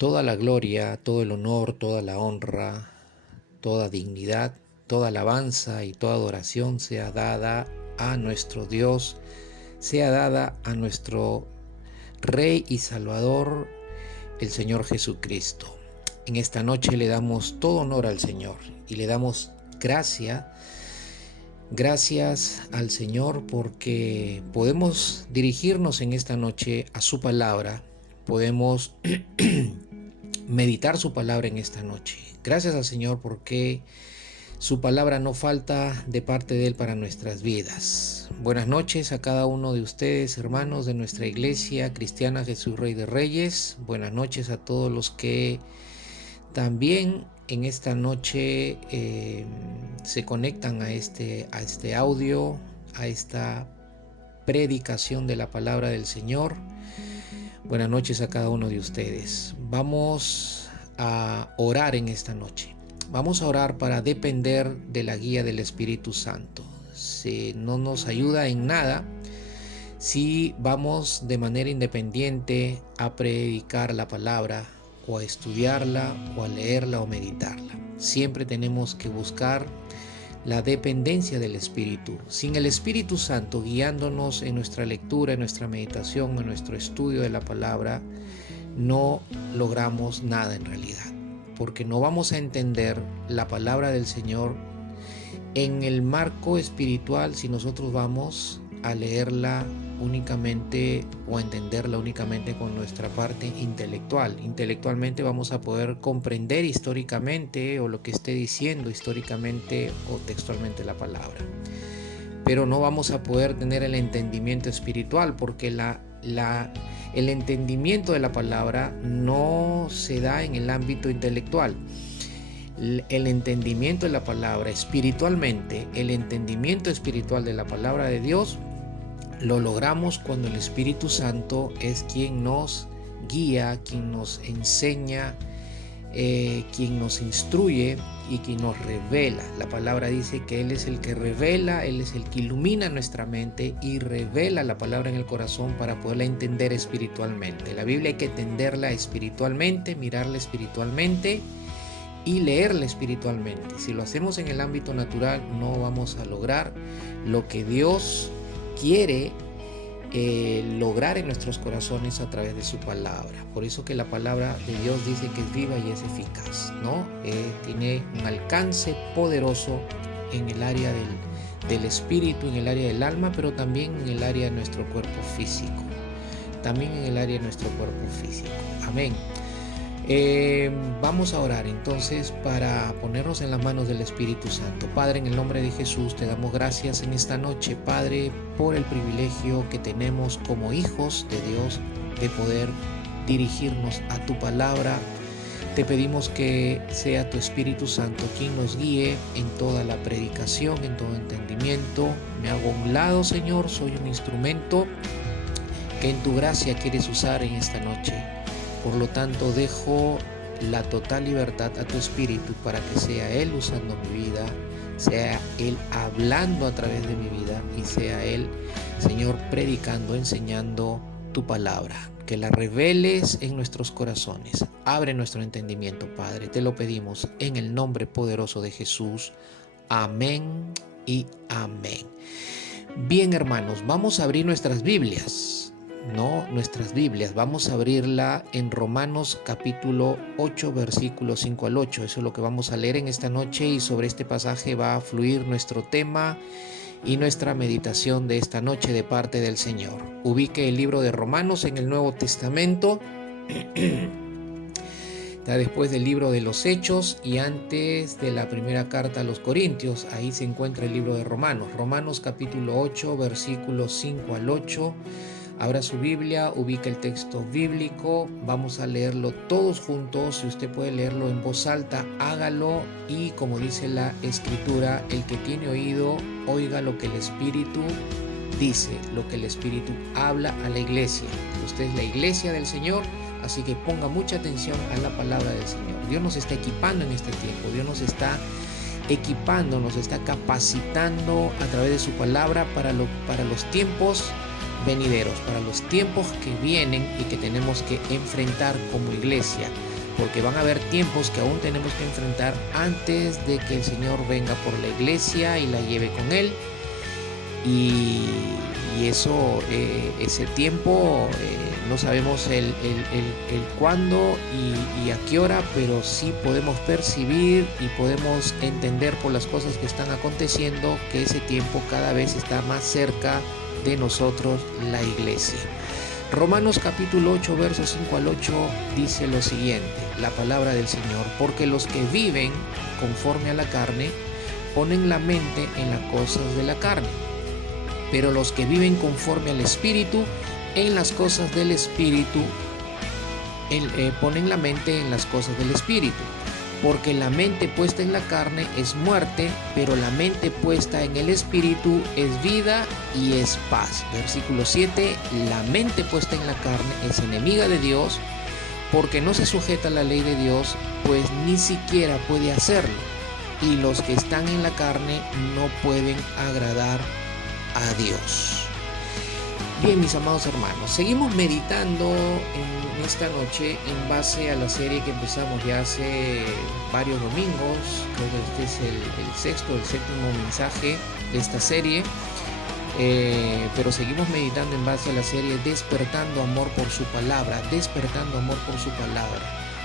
Toda la gloria, todo el honor, toda la honra, toda dignidad, toda alabanza y toda adoración sea dada a nuestro Dios, sea dada a nuestro Rey y Salvador, el Señor Jesucristo. En esta noche le damos todo honor al Señor y le damos gracias al Señor porque podemos dirigirnos en esta noche a su palabra, podemos meditar su palabra en esta noche. Gracias al Señor porque su palabra no falta de parte de Él para nuestras vidas. Buenas noches a cada uno de ustedes, hermanos de nuestra iglesia cristiana Jesús Rey de Reyes. Buenas noches a todos los que también en esta noche se conectan a este audio, a esta predicación de la palabra del Señor. Buenas noches a cada uno de ustedes. Vamos a orar en esta noche. Vamos a orar para depender de la guía del Espíritu Santo. Si no nos ayuda en nada, si vamos de manera independiente a predicar la palabra, o a estudiarla, o a leerla, o meditarla. Siempre tenemos que buscar la dependencia del Espíritu. Sin el Espíritu Santo guiándonos en nuestra lectura, en nuestra meditación, en nuestro estudio de la palabra, no logramos nada en realidad, porque no vamos a entender la palabra del Señor en el marco espiritual si nosotros vamos a leerla únicamente o a entenderla únicamente con nuestra parte intelectual. Intelectualmente vamos a poder comprender históricamente o lo que esté diciendo históricamente o textualmente la palabra, pero no vamos a poder tener el entendimiento espiritual porque el entendimiento de la palabra no se da en el ámbito intelectual. El entendimiento de la palabra espiritualmente, el entendimiento espiritual de la palabra de Dios lo logramos cuando el Espíritu Santo es quien nos guía, quien nos enseña, quien nos instruye y quien nos revela. La palabra dice que Él es el que revela, Él es el que ilumina nuestra mente y revela la palabra en el corazón para poderla entender espiritualmente. La Biblia hay que entenderla espiritualmente, mirarla espiritualmente y leerla espiritualmente. Si lo hacemos en el ámbito natural, no vamos a lograr lo que Dios quiere lograr en nuestros corazones a través de su palabra. Por eso que la palabra de Dios dice que es viva y es eficaz, ¿no? Tiene un alcance poderoso en el área del espíritu, en el área del alma, pero también en el área de nuestro cuerpo físico. También en el área de nuestro cuerpo físico. Amén. Vamos a orar entonces para ponernos en las manos del Espíritu Santo. Padre, en el nombre de Jesús te damos gracias en esta noche, Padre, por el privilegio que tenemos como hijos de Dios de poder dirigirnos a tu palabra. Te pedimos que sea tu Espíritu Santo quien nos guíe en toda la predicación, en todo entendimiento. Me hago a un lado, Señor, soy un instrumento que en tu gracia quieres usar en esta noche. Por lo tanto, dejo la total libertad a tu Espíritu para que sea Él usando mi vida, sea Él hablando a través de mi vida y sea Él, Señor, predicando, enseñando tu palabra. Que la reveles en nuestros corazones. Abre nuestro entendimiento, Padre. Te lo pedimos en el nombre poderoso de Jesús. Amén y amén. Bien, hermanos, vamos a abrir nuestras Biblias. Vamos a abrirla en Romanos capítulo 8, versículos 5 al 8. Eso es lo que vamos a leer en esta noche y sobre este pasaje va a fluir nuestro tema y nuestra meditación de esta noche de parte del Señor. Ubique el libro de Romanos en el Nuevo Testamento, está después del libro de los Hechos y antes de la primera carta a los Corintios. Ahí se encuentra el libro de Romanos. Romanos capítulo 8, versículos 5 al 8. Abra su Biblia, ubica el texto bíblico, vamos a leerlo todos juntos. Si usted puede leerlo en voz alta, hágalo y como dice la Escritura, el que tiene oído, oiga lo que el Espíritu dice, lo que el Espíritu habla a la iglesia. Usted es la iglesia del Señor, así que ponga mucha atención a la palabra del Señor. Dios nos está equipando en este tiempo, Dios nos está equipando, nos está capacitando a través de su palabra para los tiempos venideros, para los tiempos que vienen y que tenemos que enfrentar como iglesia. porque van a haber tiempos que aún tenemos que enfrentar antes de que el Señor venga por la iglesia y la lleve con Él. Y eso, ese tiempo, no sabemos el cuándo y a qué hora, pero sí podemos percibir y podemos entender por las cosas que están aconteciendo que ese tiempo cada vez está más cerca de nosotros, la iglesia. Romanos capítulo 8, versos 5 al 8 dice lo siguiente, la palabra del Señor: porque los que viven conforme a la carne ponen la mente en las cosas de la carne, pero los que viven conforme al Espíritu, en las cosas del Espíritu, ponen la mente en las cosas del Espíritu. Porque la mente puesta en la carne es muerte, pero la mente puesta en el Espíritu es vida y es paz. Versículo 7, la mente puesta en la carne es enemiga de Dios, porque no se sujeta a la ley de Dios, pues ni siquiera puede hacerlo. Y los que están en la carne no pueden agradar a Dios. Bien, mis amados hermanos, seguimos meditando en esta noche en base a la serie que empezamos ya hace varios domingos. Creo que este es el séptimo mensaje de esta serie, pero seguimos meditando en base a la serie Despertando Amor por su Palabra, Despertando Amor por su Palabra.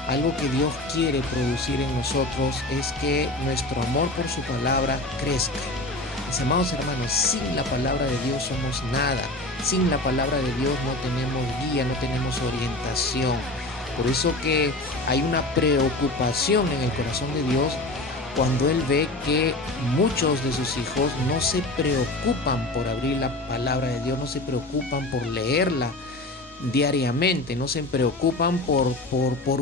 Algo que Dios quiere producir en nosotros es que nuestro amor por su palabra crezca. Mis amados hermanos, sin la palabra de Dios somos nada. Sin la palabra de Dios no tenemos guía, no tenemos orientación. Por eso que hay una preocupación en el corazón de Dios cuando Él ve que muchos de sus hijos no se preocupan por abrir la palabra de Dios, no se preocupan por leerla diariamente, no se preocupan por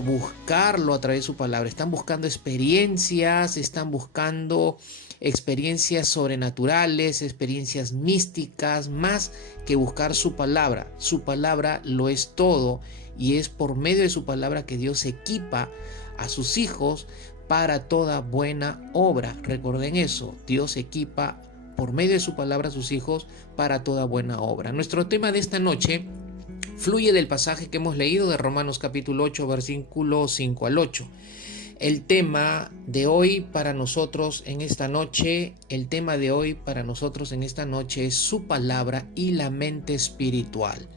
buscarlo a través de su palabra. Están buscando experiencias, están buscando experiencias sobrenaturales, experiencias místicas, más que buscar su palabra. Su palabra lo es todo, y es por medio de su palabra que Dios equipa a sus hijos para toda buena obra. Recuerden eso, Dios equipa por medio de su palabra a sus hijos para toda buena obra. Nuestro tema de esta noche fluye del pasaje que hemos leído de Romanos capítulo 8, versículos 5 al 8. El tema de hoy para nosotros en esta noche, es su palabra y la mente espiritual.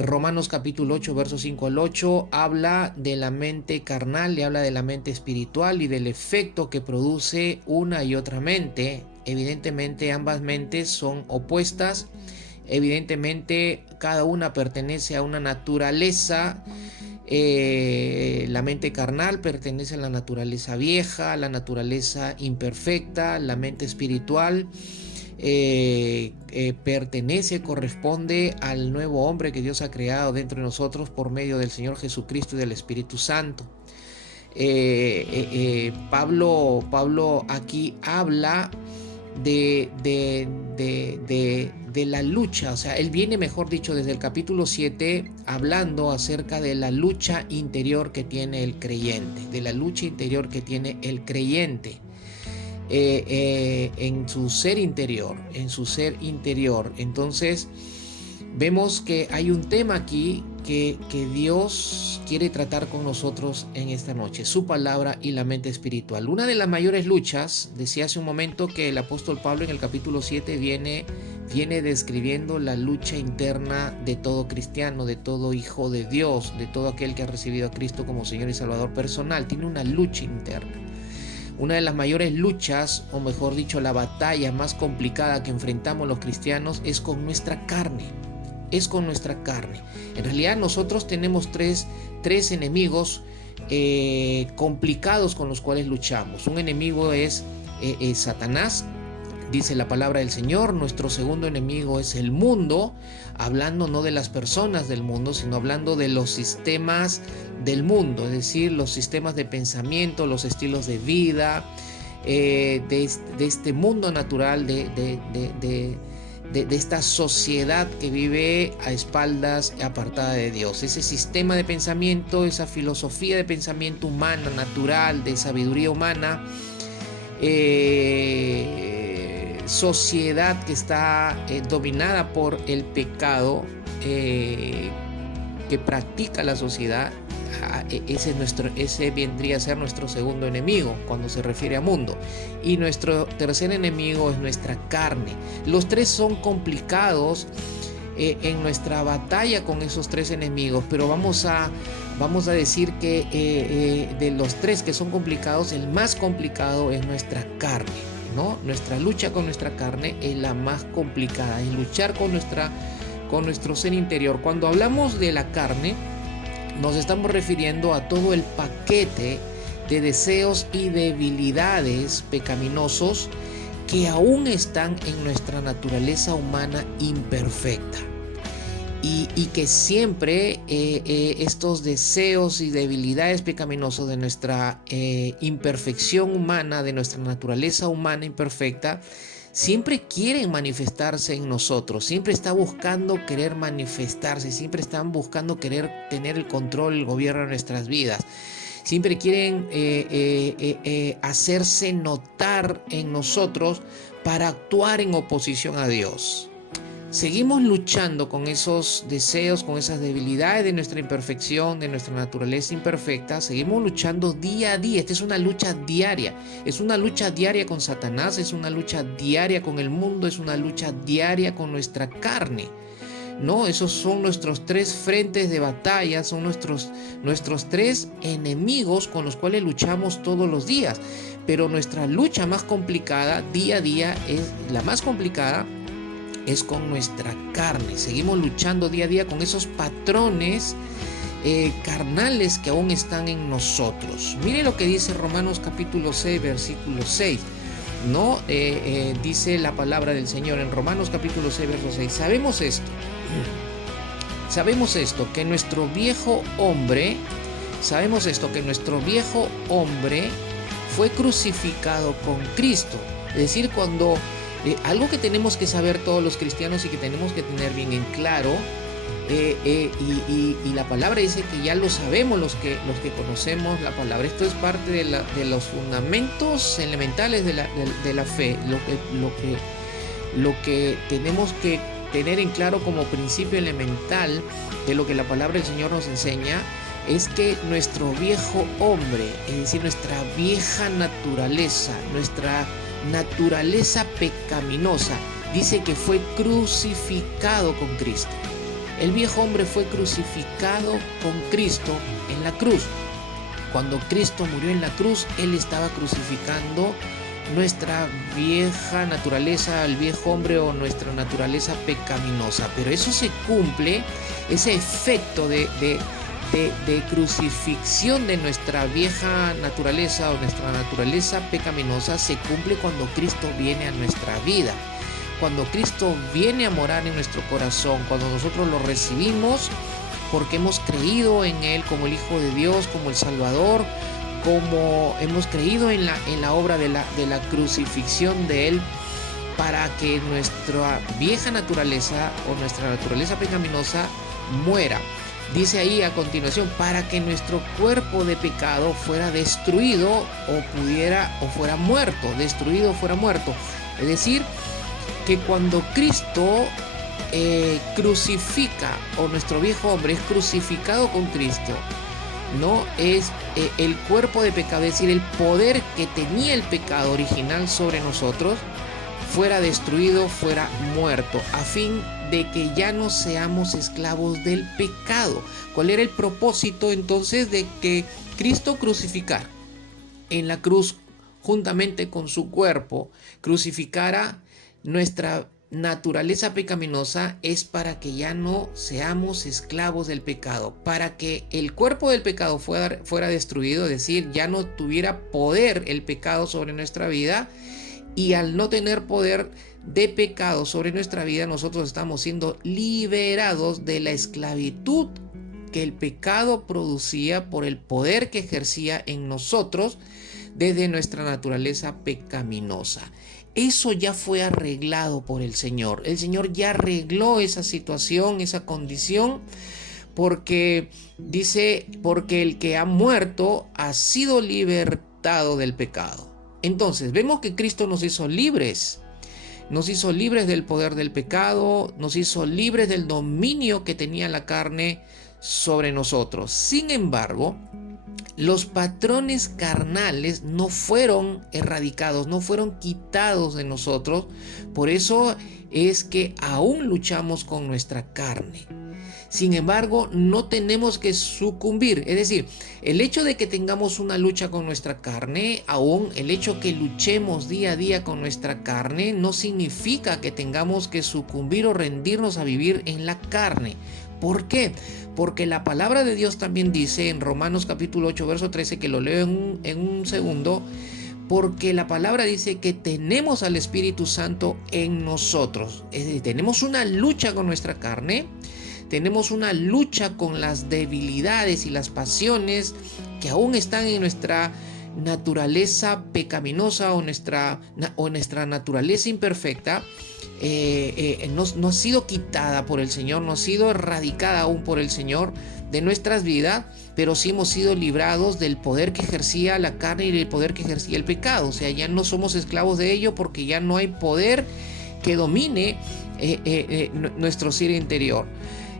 Romanos capítulo 8, versos 5 al 8 habla de la mente carnal, le habla de la mente espiritual y del efecto que produce una y otra mente. Evidentemente ambas mentes son opuestas. Evidentemente cada una pertenece a una naturaleza. La mente carnal pertenece a la naturaleza vieja, a la naturaleza imperfecta. La mente espiritual corresponde al nuevo hombre que Dios ha creado dentro de nosotros por medio del Señor Jesucristo y del Espíritu Santo. Pablo aquí habla de la lucha, o sea, él viene, mejor dicho, desde el capítulo 7 hablando acerca de la lucha interior que tiene el creyente, en su ser interior, Entonces vemos que hay un tema aquí que Dios quiere tratar con nosotros en esta noche, su palabra y la mente espiritual. Una de las mayores luchas, decía hace un momento que el apóstol Pablo en el capítulo 7 viene describiendo la lucha interna de todo cristiano, de todo hijo de Dios, de todo aquel que ha recibido a Cristo como Señor y Salvador personal. Tiene una lucha interna. Una de las mayores luchas, o mejor dicho, la batalla más complicada que enfrentamos los cristianos es con nuestra carne. En realidad nosotros tenemos tres enemigos complicados con los cuales luchamos. Un enemigo es Satanás, dice la palabra del Señor. Nuestro segundo enemigo es el mundo, hablando no de las personas del mundo, sino hablando de los sistemas del mundo, es decir, los sistemas de pensamiento, los estilos de vida, de este mundo natural, de esta sociedad que vive a espaldas, apartada de Dios. Ese sistema de pensamiento, esa filosofía de pensamiento humana, natural, de sabiduría humana, sociedad que está dominada por el pecado que practica la sociedad ese vendría a ser nuestro segundo enemigo cuando se refiere a mundo. Y nuestro tercer enemigo es nuestra carne. Los tres son complicados en nuestra batalla con esos tres enemigos, pero vamos a decir que de los tres que son complicados, el más complicado es nuestra carne, ¿no? Nuestra lucha con nuestra carne es la más complicada, es luchar con nuestro ser interior. Cuando hablamos de la carne, nos estamos refiriendo a todo el paquete de deseos y debilidades pecaminosos que aún están en nuestra naturaleza humana imperfecta. Y que siempre estos deseos y debilidades pecaminosos de nuestra imperfección humana, de nuestra naturaleza humana imperfecta, siempre quieren manifestarse en nosotros, siempre está buscando querer manifestarse, siempre están buscando querer tener el control, el gobierno de nuestras vidas. Siempre quieren hacerse notar en nosotros para actuar en oposición a Dios. Seguimos luchando con esos deseos, con esas debilidades de nuestra imperfección, de nuestra naturaleza imperfecta. Seguimos luchando día a día. Esta es una lucha diaria. Es una lucha diaria con Satanás, es una lucha diaria con el mundo, es una lucha diaria con nuestra carne. ¿No? Esos son nuestros tres frentes de batalla, son nuestros tres enemigos con los cuales luchamos todos los días. Pero nuestra lucha más complicada, día a día, la más complicada, es con nuestra carne. Seguimos luchando día a día con esos patrones carnales que aún están en nosotros. Mire lo que dice Romanos capítulo 6, versículo 6. ¿No? Dice la palabra del Señor en Romanos capítulo 6, verso 6. Sabemos esto, que nuestro viejo hombre fue crucificado con Cristo. Es decir, cuando algo que tenemos que saber todos los cristianos y que tenemos que tener bien en claro, y la palabra dice que ya lo sabemos los que conocemos la palabra. Esto es parte de los fundamentos elementales de la fe, lo que tenemos que tener en claro como principio elemental de lo que la palabra del Señor nos enseña, es que nuestro viejo hombre, es decir, nuestra vieja naturaleza, nuestra naturaleza pecaminosa, dice que fue crucificado con Cristo. El viejo hombre fue crucificado con Cristo en la cruz. Cuando Cristo murió en la cruz, Él estaba crucificando nuestra vieja naturaleza, el viejo hombre o nuestra naturaleza pecaminosa. Pero eso se cumple, ese efecto de crucifixión de nuestra vieja naturaleza o nuestra naturaleza pecaminosa se cumple cuando Cristo viene a nuestra vida. Cuando Cristo viene a morar en nuestro corazón, cuando nosotros lo recibimos porque hemos creído en Él como el Hijo de Dios, como el Salvador, como hemos creído en la obra de la crucifixión de Él, para que nuestra vieja naturaleza o nuestra naturaleza pecaminosa muera. Dice ahí a continuación, para que nuestro cuerpo de pecado fuera destruido o fuera muerto, destruido o fuera muerto. Es decir, que cuando Cristo crucifica, o nuestro viejo hombre es crucificado con Cristo, no es el cuerpo de pecado, es decir, el poder que tenía el pecado original sobre nosotros, fuera destruido, fuera muerto, a fin de que ya no seamos esclavos del pecado. ¿Cuál era el propósito entonces de que Cristo crucificara en la cruz juntamente con su cuerpo, crucificara nuestra naturaleza pecaminosa? Es para que ya no seamos esclavos del pecado, para que el cuerpo del pecado fuera destruido, es decir, ya no tuviera poder el pecado sobre nuestra vida. Y al no tener poder de pecado sobre nuestra vida, nosotros estamos siendo liberados de la esclavitud que el pecado producía por el poder que ejercía en nosotros desde nuestra naturaleza pecaminosa. Eso ya fue arreglado por el Señor. El Señor ya arregló esa situación, esa condición, porque dice, porque el que ha muerto ha sido libertado del pecado. Entonces, vemos que Cristo nos hizo libres del poder del pecado, nos hizo libres del dominio que tenía la carne sobre nosotros. Sin embargo, los patrones carnales no fueron erradicados, no fueron quitados de nosotros. Por eso es que aún luchamos con nuestra carne. Sin embargo, no tenemos que sucumbir. Es decir, el hecho de que tengamos una lucha con nuestra carne, aún el hecho que luchemos día a día con nuestra carne, no significa que tengamos que sucumbir o rendirnos a vivir en la carne. ¿Por qué? Porque la palabra de Dios también dice en Romanos capítulo 8, verso 13, que lo leo en un segundo, porque la palabra dice que tenemos al Espíritu Santo en nosotros. Es decir, tenemos una lucha con nuestra carne, tenemos una lucha con las debilidades y las pasiones que aún están en nuestra naturaleza pecaminosa o nuestra naturaleza imperfecta. No ha sido quitada por el Señor, no ha sido erradicada aún por el Señor de nuestras vidas, pero sí hemos sido librados del poder que ejercía la carne y del poder que ejercía el pecado. O sea, ya no somos esclavos de ello porque ya no hay poder que domine nuestro ser interior.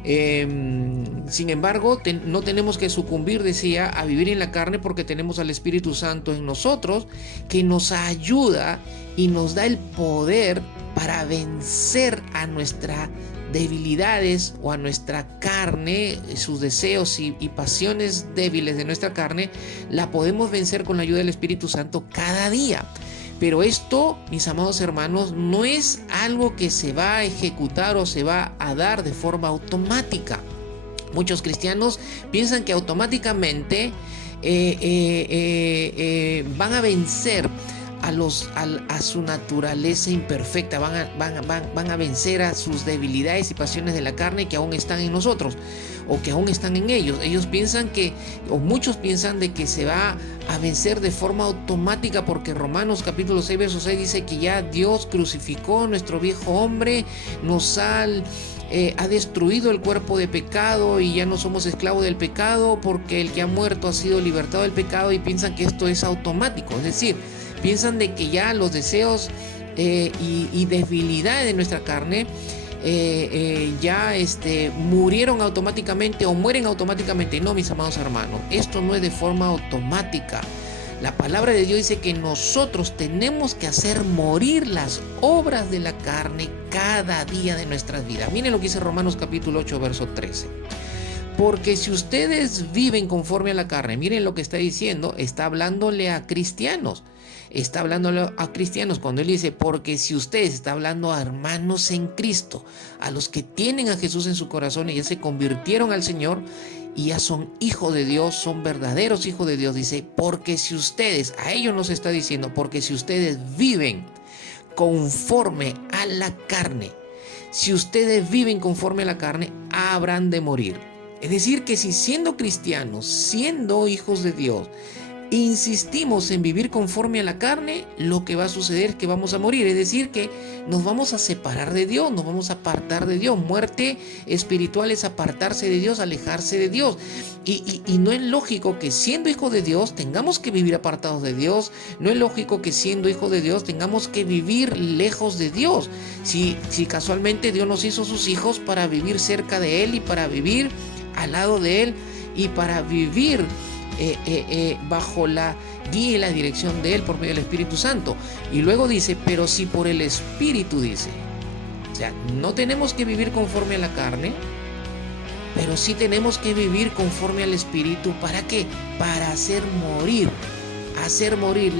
Sin embargo, no tenemos que sucumbir, decía, a vivir en la carne, porque tenemos al Espíritu Santo en nosotros, que nos ayuda y nos da el poder para vencer a nuestras debilidades o a nuestra carne, sus deseos y pasiones débiles de nuestra carne. La podemos vencer con la ayuda del Espíritu Santo cada día. Pero esto, mis amados hermanos, no es algo que se va a ejecutar o se va a dar de forma automática. Muchos cristianos piensan que automáticamente van a vencer a su naturaleza imperfecta, van a vencer a sus debilidades y pasiones de la carne que aún están en nosotros o que aún están en ellos. Ellos piensan muchos piensan de que se va a vencer de forma automática, porque Romanos capítulo 6 verso 6 dice que ya Dios crucificó nuestro viejo hombre, nos ha destruido el cuerpo de pecado y ya no somos esclavos del pecado, porque el que ha muerto ha sido libertado del pecado, y piensan que esto es automático. Es decir, piensan de que ya los deseos y debilidades de nuestra carne ya murieron automáticamente o mueren automáticamente. No, mis amados hermanos, esto no es de forma automática. La palabra de Dios dice que nosotros tenemos que hacer morir las obras de la carne cada día de nuestras vidas. Miren lo que dice Romanos capítulo 8, verso 13. Porque si ustedes viven conforme a la carne, miren lo que está diciendo, está hablándole a cristianos. Está hablando a cristianos cuando él dice, porque si ustedes, está hablando a hermanos en Cristo, a los que tienen a Jesús en su corazón y ya se convirtieron al Señor y ya son hijos de Dios, son verdaderos hijos de Dios. Dice, porque si ustedes, a ellos nos está diciendo, porque si ustedes viven conforme a la carne, si ustedes viven conforme a la carne, habrán de morir. Es decir, que si siendo cristianos, siendo hijos de Dios, insistimos en vivir conforme a la carne, lo que va a suceder es que vamos a morir. Es decir, que nos vamos a separar de Dios, nos vamos a apartar de Dios. Muerte espiritual es apartarse de Dios, alejarse de Dios. Y no es lógico que siendo hijos de Dios tengamos que vivir apartados de Dios. No es lógico que siendo hijos de Dios tengamos que vivir lejos de Dios. Si casualmente Dios nos hizo sus hijos para vivir cerca de Él y para vivir al lado de Él y para vivir bajo la guía y la dirección de Él por medio del Espíritu Santo. Y luego dice, pero si por el Espíritu, dice, o sea, no tenemos que vivir conforme a la carne, pero sí tenemos que vivir conforme al Espíritu. ¿Para qué? Para hacer morir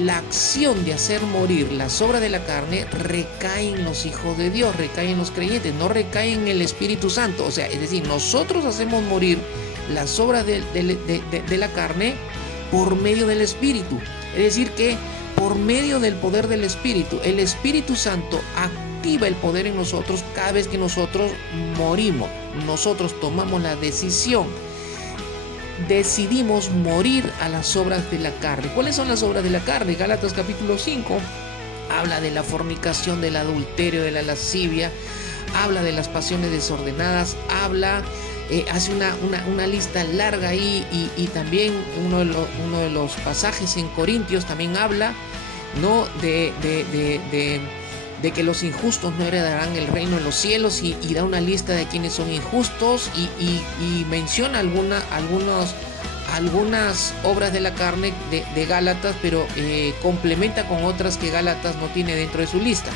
la acción de hacer morir las obras de la carne. Recaen en los hijos de Dios, recaen en los creyentes, no recaen en el Espíritu Santo. O sea, es decir, nosotros hacemos morir las obras de la carne por medio del Espíritu. Es decir, que por medio del poder del Espíritu, el Espíritu Santo activa el poder en nosotros cada vez que nosotros morimos. Nosotros tomamos la decisión, decidimos morir a las obras de la carne. ¿Cuáles son las obras de la carne? Gálatas capítulo 5 habla de la fornicación, del adulterio, de la lascivia, habla de las pasiones desordenadas, hace una lista larga ahí, y también uno de los pasajes en Corintios también habla, ¿no?, de de que los injustos no heredarán el reino de los cielos, y da una lista de quienes son injustos y menciona algunas obras de la carne de Gálatas, pero complementa con otras que Gálatas no tiene dentro de su lista,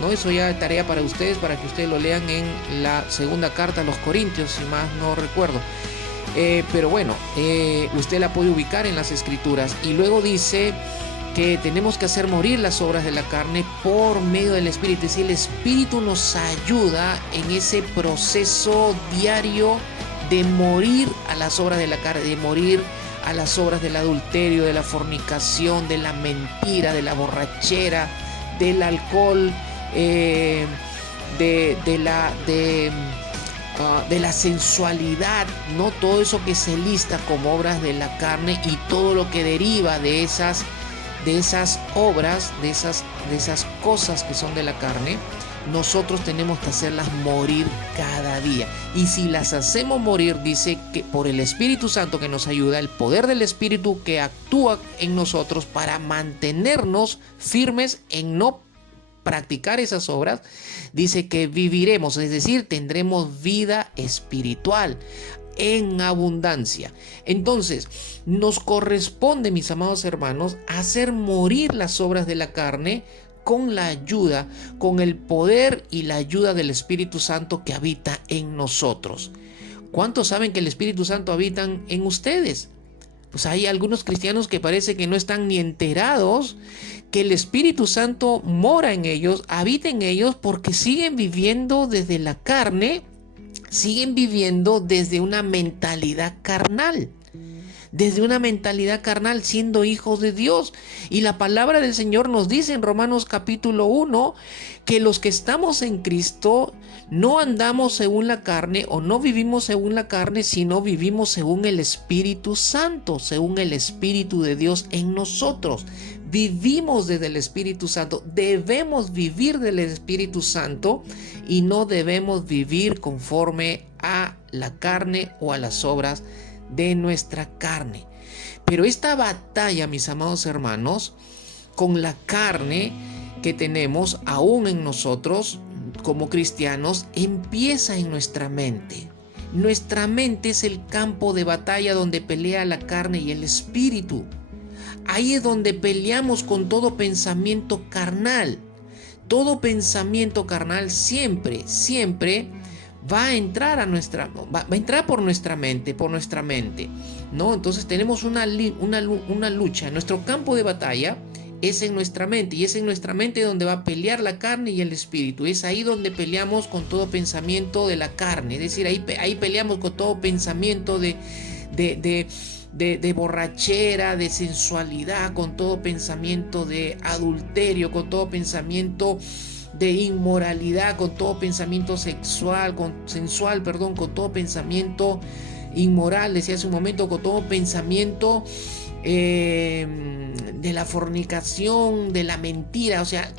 ¿no? Eso ya es tarea para ustedes, para que ustedes lo lean en la segunda carta a los Corintios, si más no recuerdo. Pero bueno, usted la puede ubicar en las escrituras. Y luego dice que tenemos que hacer morir las obras de la carne por medio del Espíritu. Es decir, el Espíritu nos ayuda en ese proceso diario de morir a las obras de la carne, de morir a las obras del adulterio, de la fornicación, de la mentira, de la borrachera, del alcohol, de la sensualidad, ¿no? Todo eso que se lista como obras de la carne y todo lo que deriva de esas obras, de esas cosas que son de la carne. Nosotros tenemos que hacerlas morir cada día. Y si las hacemos morir, dice que por el Espíritu Santo que nos ayuda, el poder del Espíritu que actúa en nosotros para mantenernos firmes en no practicar esas obras, dice que viviremos, es decir, tendremos vida espiritual en abundancia. Entonces, nos corresponde, mis amados hermanos, hacer morir las obras de la carne con la ayuda, con el poder y la ayuda del Espíritu Santo que habita en nosotros. ¿Cuántos saben que el Espíritu Santo habita en ustedes? Pues hay algunos cristianos que parece que no están ni enterados que el Espíritu Santo mora en ellos, habita en ellos, porque siguen viviendo desde la carne, siguen viviendo desde una mentalidad carnal. Desde una mentalidad carnal, siendo hijos de Dios. Y la palabra del Señor nos dice en Romanos capítulo 1 que los que estamos en Cristo no andamos según la carne, o no vivimos según la carne, sino vivimos según el Espíritu Santo, según el Espíritu de Dios en nosotros. Vivimos desde el Espíritu Santo, debemos vivir del Espíritu Santo y no debemos vivir conforme a la carne o a las obras de nuestra carne. Pero esta batalla, mis amados hermanos, con la carne que tenemos aún en nosotros como cristianos, empieza en nuestra mente. Nuestra mente es el campo de batalla donde pelea la carne y el espíritu. Ahí es donde peleamos con todo pensamiento carnal. Todo pensamiento carnal siempre va a entrar va a entrar por nuestra mente, ¿no? Entonces tenemos una lucha. Nuestro campo de batalla es en nuestra mente, y es en nuestra mente donde va a pelear la carne y el espíritu. Es ahí donde peleamos con todo pensamiento de la carne, es decir, ahí peleamos con todo pensamiento de borrachera, de sensualidad, con todo pensamiento de adulterio, con todo pensamiento de inmoralidad, con todo pensamiento sensual, con todo pensamiento inmoral, decía hace un momento, con todo pensamiento de la fornicación, de la mentira. O sea,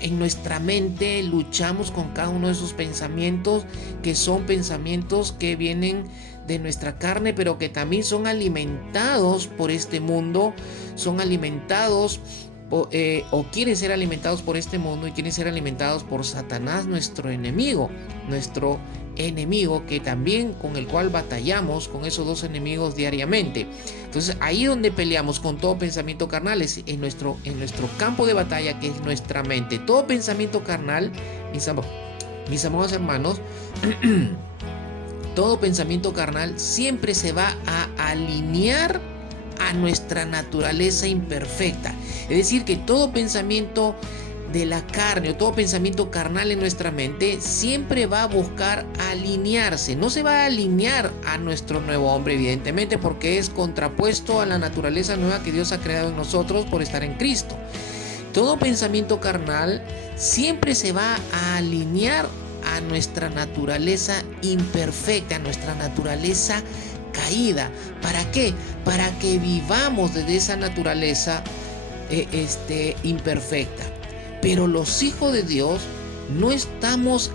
en nuestra mente luchamos con cada uno de esos pensamientos, que son pensamientos que vienen de nuestra carne, pero que también son alimentados por este mundo, son alimentados o quieren ser alimentados por este mundo, y quieren ser alimentados por Satanás, nuestro enemigo, que también, con el cual batallamos con esos dos enemigos diariamente. Entonces ahí donde peleamos con todo pensamiento carnal, es en nuestro campo de batalla, que es nuestra mente. Todo pensamiento carnal, mis amados hermanos, todo pensamiento carnal siempre se va a alinear a nuestra naturaleza imperfecta. Es decir, que todo pensamiento de la carne o todo pensamiento carnal en nuestra mente siempre va a buscar alinearse. No se va a alinear a nuestro nuevo hombre, evidentemente, porque es contrapuesto a la naturaleza nueva que Dios ha creado en nosotros por estar en Cristo. Todo pensamiento carnal siempre se va a alinear a nuestra naturaleza imperfecta, a nuestra naturaleza caída. ¿Para qué? Para que vivamos desde esa naturaleza imperfecta. Pero los hijos de Dios no estamos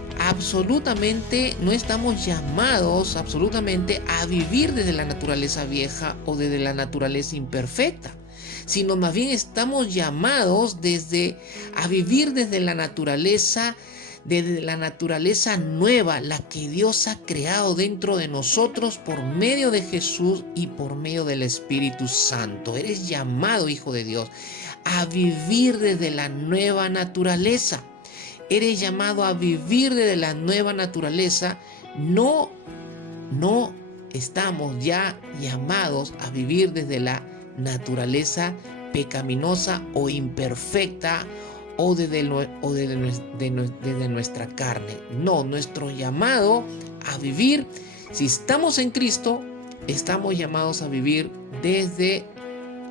llamados absolutamente a vivir desde la naturaleza vieja o desde la naturaleza imperfecta, sino más bien estamos llamados a vivir desde la naturaleza nueva, la que Dios ha creado dentro de nosotros por medio de Jesús y por medio del Espíritu Santo. Eres llamado, hijo de Dios, a vivir desde la nueva naturaleza. Eres llamado a vivir desde la nueva naturaleza. No estamos ya llamados a vivir desde la naturaleza pecaminosa o imperfecta o desde nuestra carne. No, nuestro llamado a vivir, si estamos en Cristo, estamos llamados a vivir desde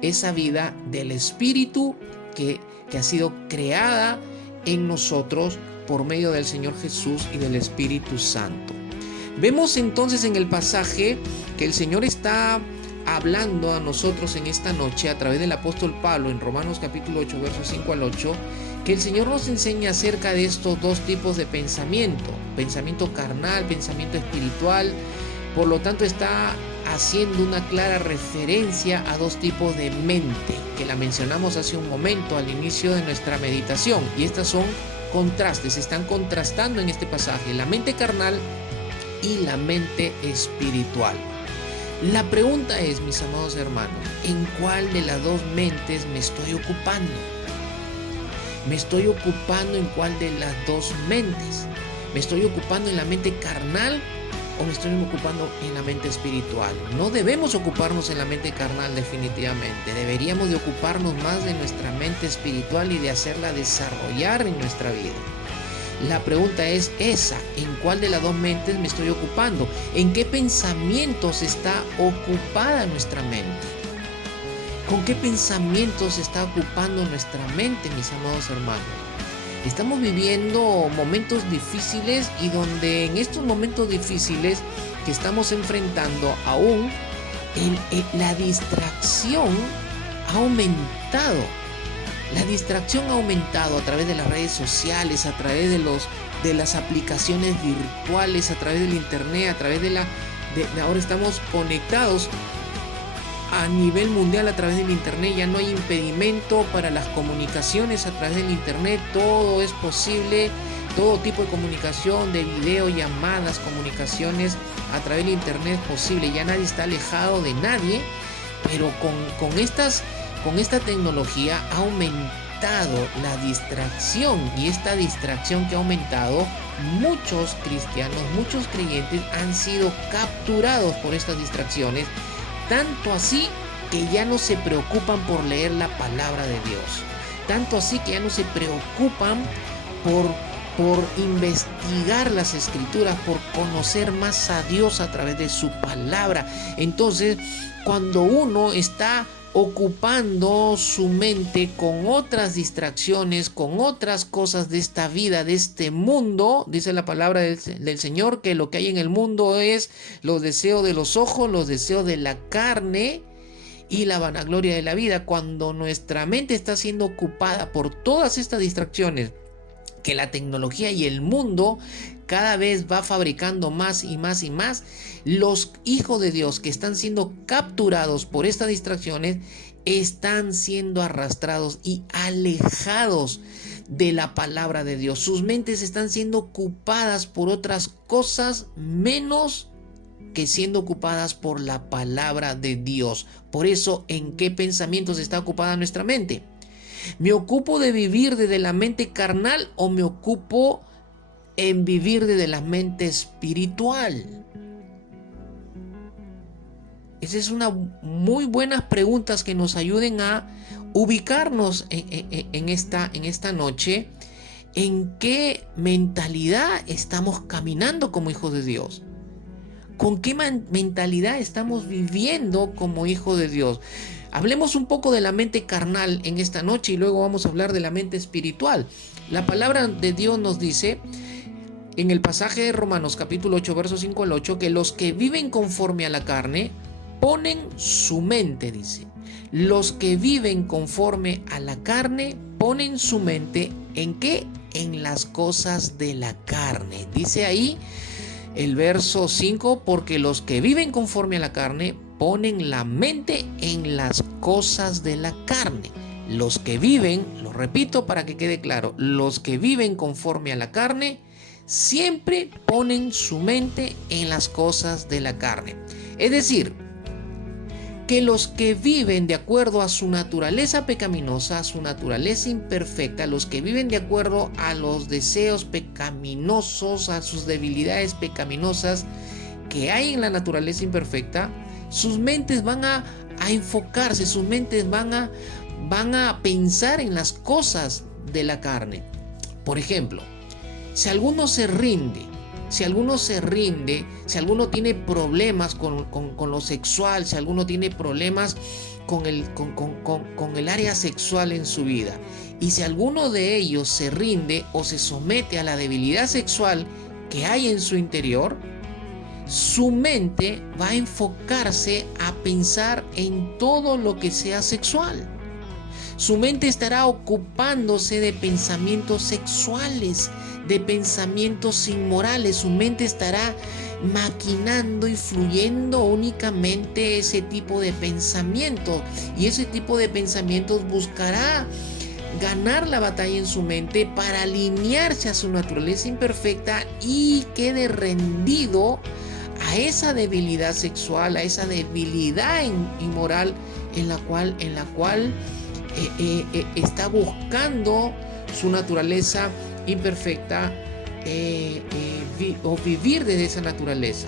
esa vida del Espíritu que ha sido creada en nosotros por medio del Señor Jesús y del Espíritu Santo. Vemos entonces en el pasaje que el Señor está hablando a nosotros en esta noche a través del apóstol Pablo en Romanos capítulo 8, versos 5 al 8, que el Señor nos enseña acerca de estos dos tipos de pensamiento carnal, pensamiento espiritual. Por lo tanto, está haciendo una clara referencia a dos tipos de mente, que la mencionamos hace un momento al inicio de nuestra meditación. Y estas son contrastes, se están contrastando en este pasaje, la mente carnal y la mente espiritual. La pregunta es, mis amados hermanos, ¿en cuál de las dos mentes me estoy ocupando? ¿Me estoy ocupando en cuál de las dos mentes? ¿Me estoy ocupando en la mente carnal o me estoy ocupando en la mente espiritual? No debemos ocuparnos en la mente carnal definitivamente. Deberíamos de ocuparnos más de nuestra mente espiritual y de hacerla desarrollar en nuestra vida. La pregunta es esa: ¿en cuál de las dos mentes me estoy ocupando? ¿En qué pensamientos está ocupada nuestra mente? ¿Con qué pensamientos está ocupando nuestra mente, mis amados hermanos? Estamos viviendo momentos difíciles y donde en estos momentos difíciles que estamos enfrentando aún, la distracción ha aumentado. La distracción ha aumentado a través de las redes sociales, a través de las aplicaciones virtuales, a través del internet, a través ahora estamos conectados a nivel mundial a través del internet. Ya no hay impedimento para las comunicaciones a través del internet. Todo es posible, todo tipo de comunicación, de video, llamadas, comunicaciones a través del internet es posible. Ya nadie está alejado de nadie, pero con esta tecnología ha aumentado la distracción, y esta distracción que ha aumentado, muchos cristianos, muchos creyentes han sido capturados por estas distracciones, tanto así que ya no se preocupan por leer la palabra de Dios, tanto así que ya no se preocupan por investigar las escrituras, por conocer más a Dios a través de su palabra. Entonces, cuando uno está ocupando su mente con otras distracciones, con otras cosas de esta vida, de este mundo, dice la palabra del Señor, que lo que hay en el mundo es los deseos de los ojos, los deseos de la carne y la vanagloria de la vida. Cuando nuestra mente está siendo ocupada por todas estas distracciones que la tecnología y el mundo cada vez va fabricando más y más y más, los hijos de Dios que están siendo capturados por estas distracciones están siendo arrastrados y alejados de la palabra de Dios. Sus mentes están siendo ocupadas por otras cosas menos que siendo ocupadas por la palabra de Dios. Por eso, ¿en qué pensamientos está ocupada nuestra mente? ¿Me ocupo de vivir desde la mente carnal o me ocupo en vivir desde la mente espiritual? Esas es una muy buenas preguntas que nos ayuden a ubicarnos en esta noche. ¿En qué mentalidad estamos caminando como hijos de Dios? ¿Con qué mentalidad estamos viviendo como hijos de Dios? Hablemos un poco de la mente carnal en esta noche y luego vamos a hablar de la mente espiritual. La palabra de Dios nos dice en el pasaje de Romanos capítulo 8, versos 5 al 8, que los que viven conforme a la carne ponen su mente, dice. Los que viven conforme a la carne ponen su mente ¿en qué? En las cosas de la carne. Dice ahí el verso 5, porque los que viven conforme a la carne ponen la mente en las cosas de la carne. Los que viven, lo repito para que quede claro, los que viven conforme a la carne, siempre ponen su mente en las cosas de la carne. Es decir, que los que viven de acuerdo a su naturaleza pecaminosa, a su naturaleza imperfecta, los que viven de acuerdo a los deseos pecaminosos, a sus debilidades pecaminosas que hay en la naturaleza imperfecta, sus mentes van a enfocarse, sus mentes van a pensar en las cosas de la carne. Por ejemplo, si alguno se rinde, si alguno tiene problemas con lo sexual, si alguno tiene problemas con el área sexual en su vida, y si alguno de ellos se rinde o se somete a la debilidad sexual que hay en su interior, su mente va a enfocarse a pensar en todo lo que sea sexual. Su mente estará ocupándose de pensamientos sexuales, de pensamientos inmorales. Su mente estará maquinando y fluyendo únicamente ese tipo de pensamientos. Y ese tipo de pensamientos buscará ganar la batalla en su mente para alinearse a su naturaleza imperfecta y quede rendido a esa debilidad sexual, a esa debilidad inmoral en la cual está buscando su naturaleza imperfecta o vivir desde esa naturaleza,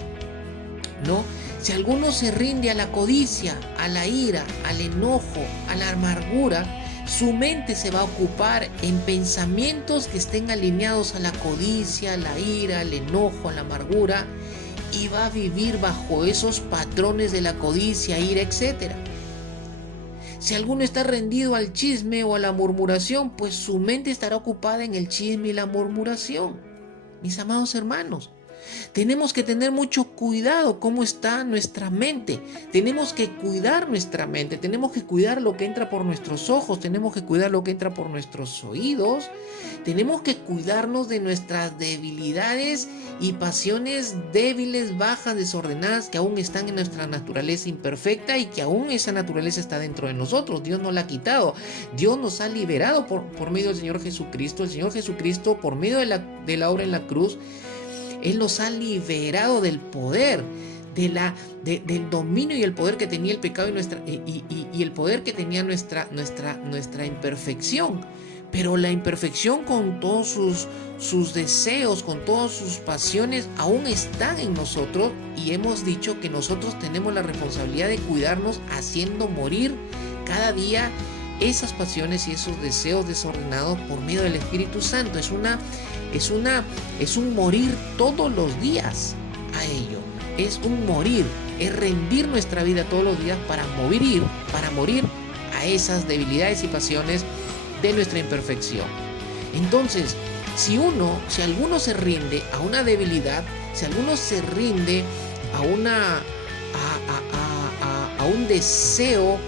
¿no? Si alguno se rinde a la codicia, a la ira, al enojo, a la amargura, su mente se va a ocupar en pensamientos que estén alineados a la codicia, a la ira, al enojo, a la amargura, y va a vivir bajo esos patrones de la codicia, ira, etc. Si alguno está rendido al chisme o a la murmuración, pues su mente estará ocupada en el chisme y la murmuración. Mis amados hermanos, tenemos que tener mucho cuidado cómo está nuestra mente. Tenemos que cuidar nuestra mente, tenemos que cuidar lo que entra por nuestros ojos, tenemos que cuidar lo que entra por nuestros oídos, tenemos que cuidarnos de nuestras debilidades y pasiones débiles, bajas, desordenadas, que aún están en nuestra naturaleza imperfecta y que aún esa naturaleza está dentro de nosotros. Dios no la ha quitado, Dios nos ha liberado por medio del Señor Jesucristo. El Señor Jesucristo, por medio de la obra en la cruz, Él nos ha liberado del poder, del dominio y el poder que tenía el pecado y el poder que tenía nuestra imperfección. Pero la imperfección, con todos sus deseos, con todas sus pasiones, aún están en nosotros, y hemos dicho que nosotros tenemos la responsabilidad de cuidarnos haciendo morir cada día esas pasiones y esos deseos desordenados por medio del Espíritu Santo. Es un morir todos los días a ello. Es un morir, es rendir nuestra vida todos los días para morir a esas debilidades y pasiones de nuestra imperfección. Entonces, si alguno se rinde a una debilidad, si alguno se rinde a un deseo,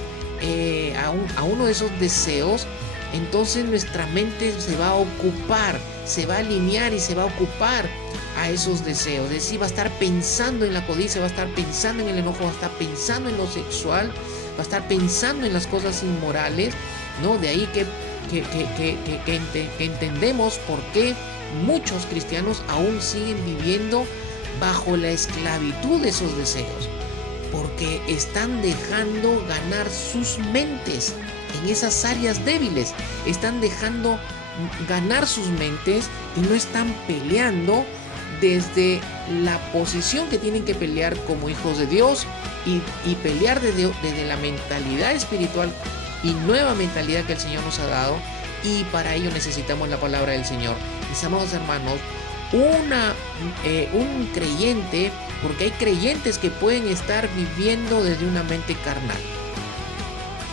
a uno de esos deseos, entonces nuestra mente se va a ocupar, se va a alinear y se va a ocupar a esos deseos. Es decir, va a estar pensando en la codicia, va a estar pensando en el enojo, va a estar pensando en lo sexual, va a estar pensando en las cosas inmorales, ¿no? De ahí que entendemos por qué muchos cristianos aún siguen viviendo bajo la esclavitud de esos deseos, porque están dejando ganar sus mentes en esas áreas débiles, están dejando ganar sus mentes y no están peleando desde la posición que tienen que pelear como hijos de Dios y pelear desde la mentalidad espiritual y nueva mentalidad que el Señor nos ha dado, y para ello necesitamos la palabra del Señor. Mis amados hermanos, un creyente, porque hay creyentes que pueden estar viviendo desde una mente carnal.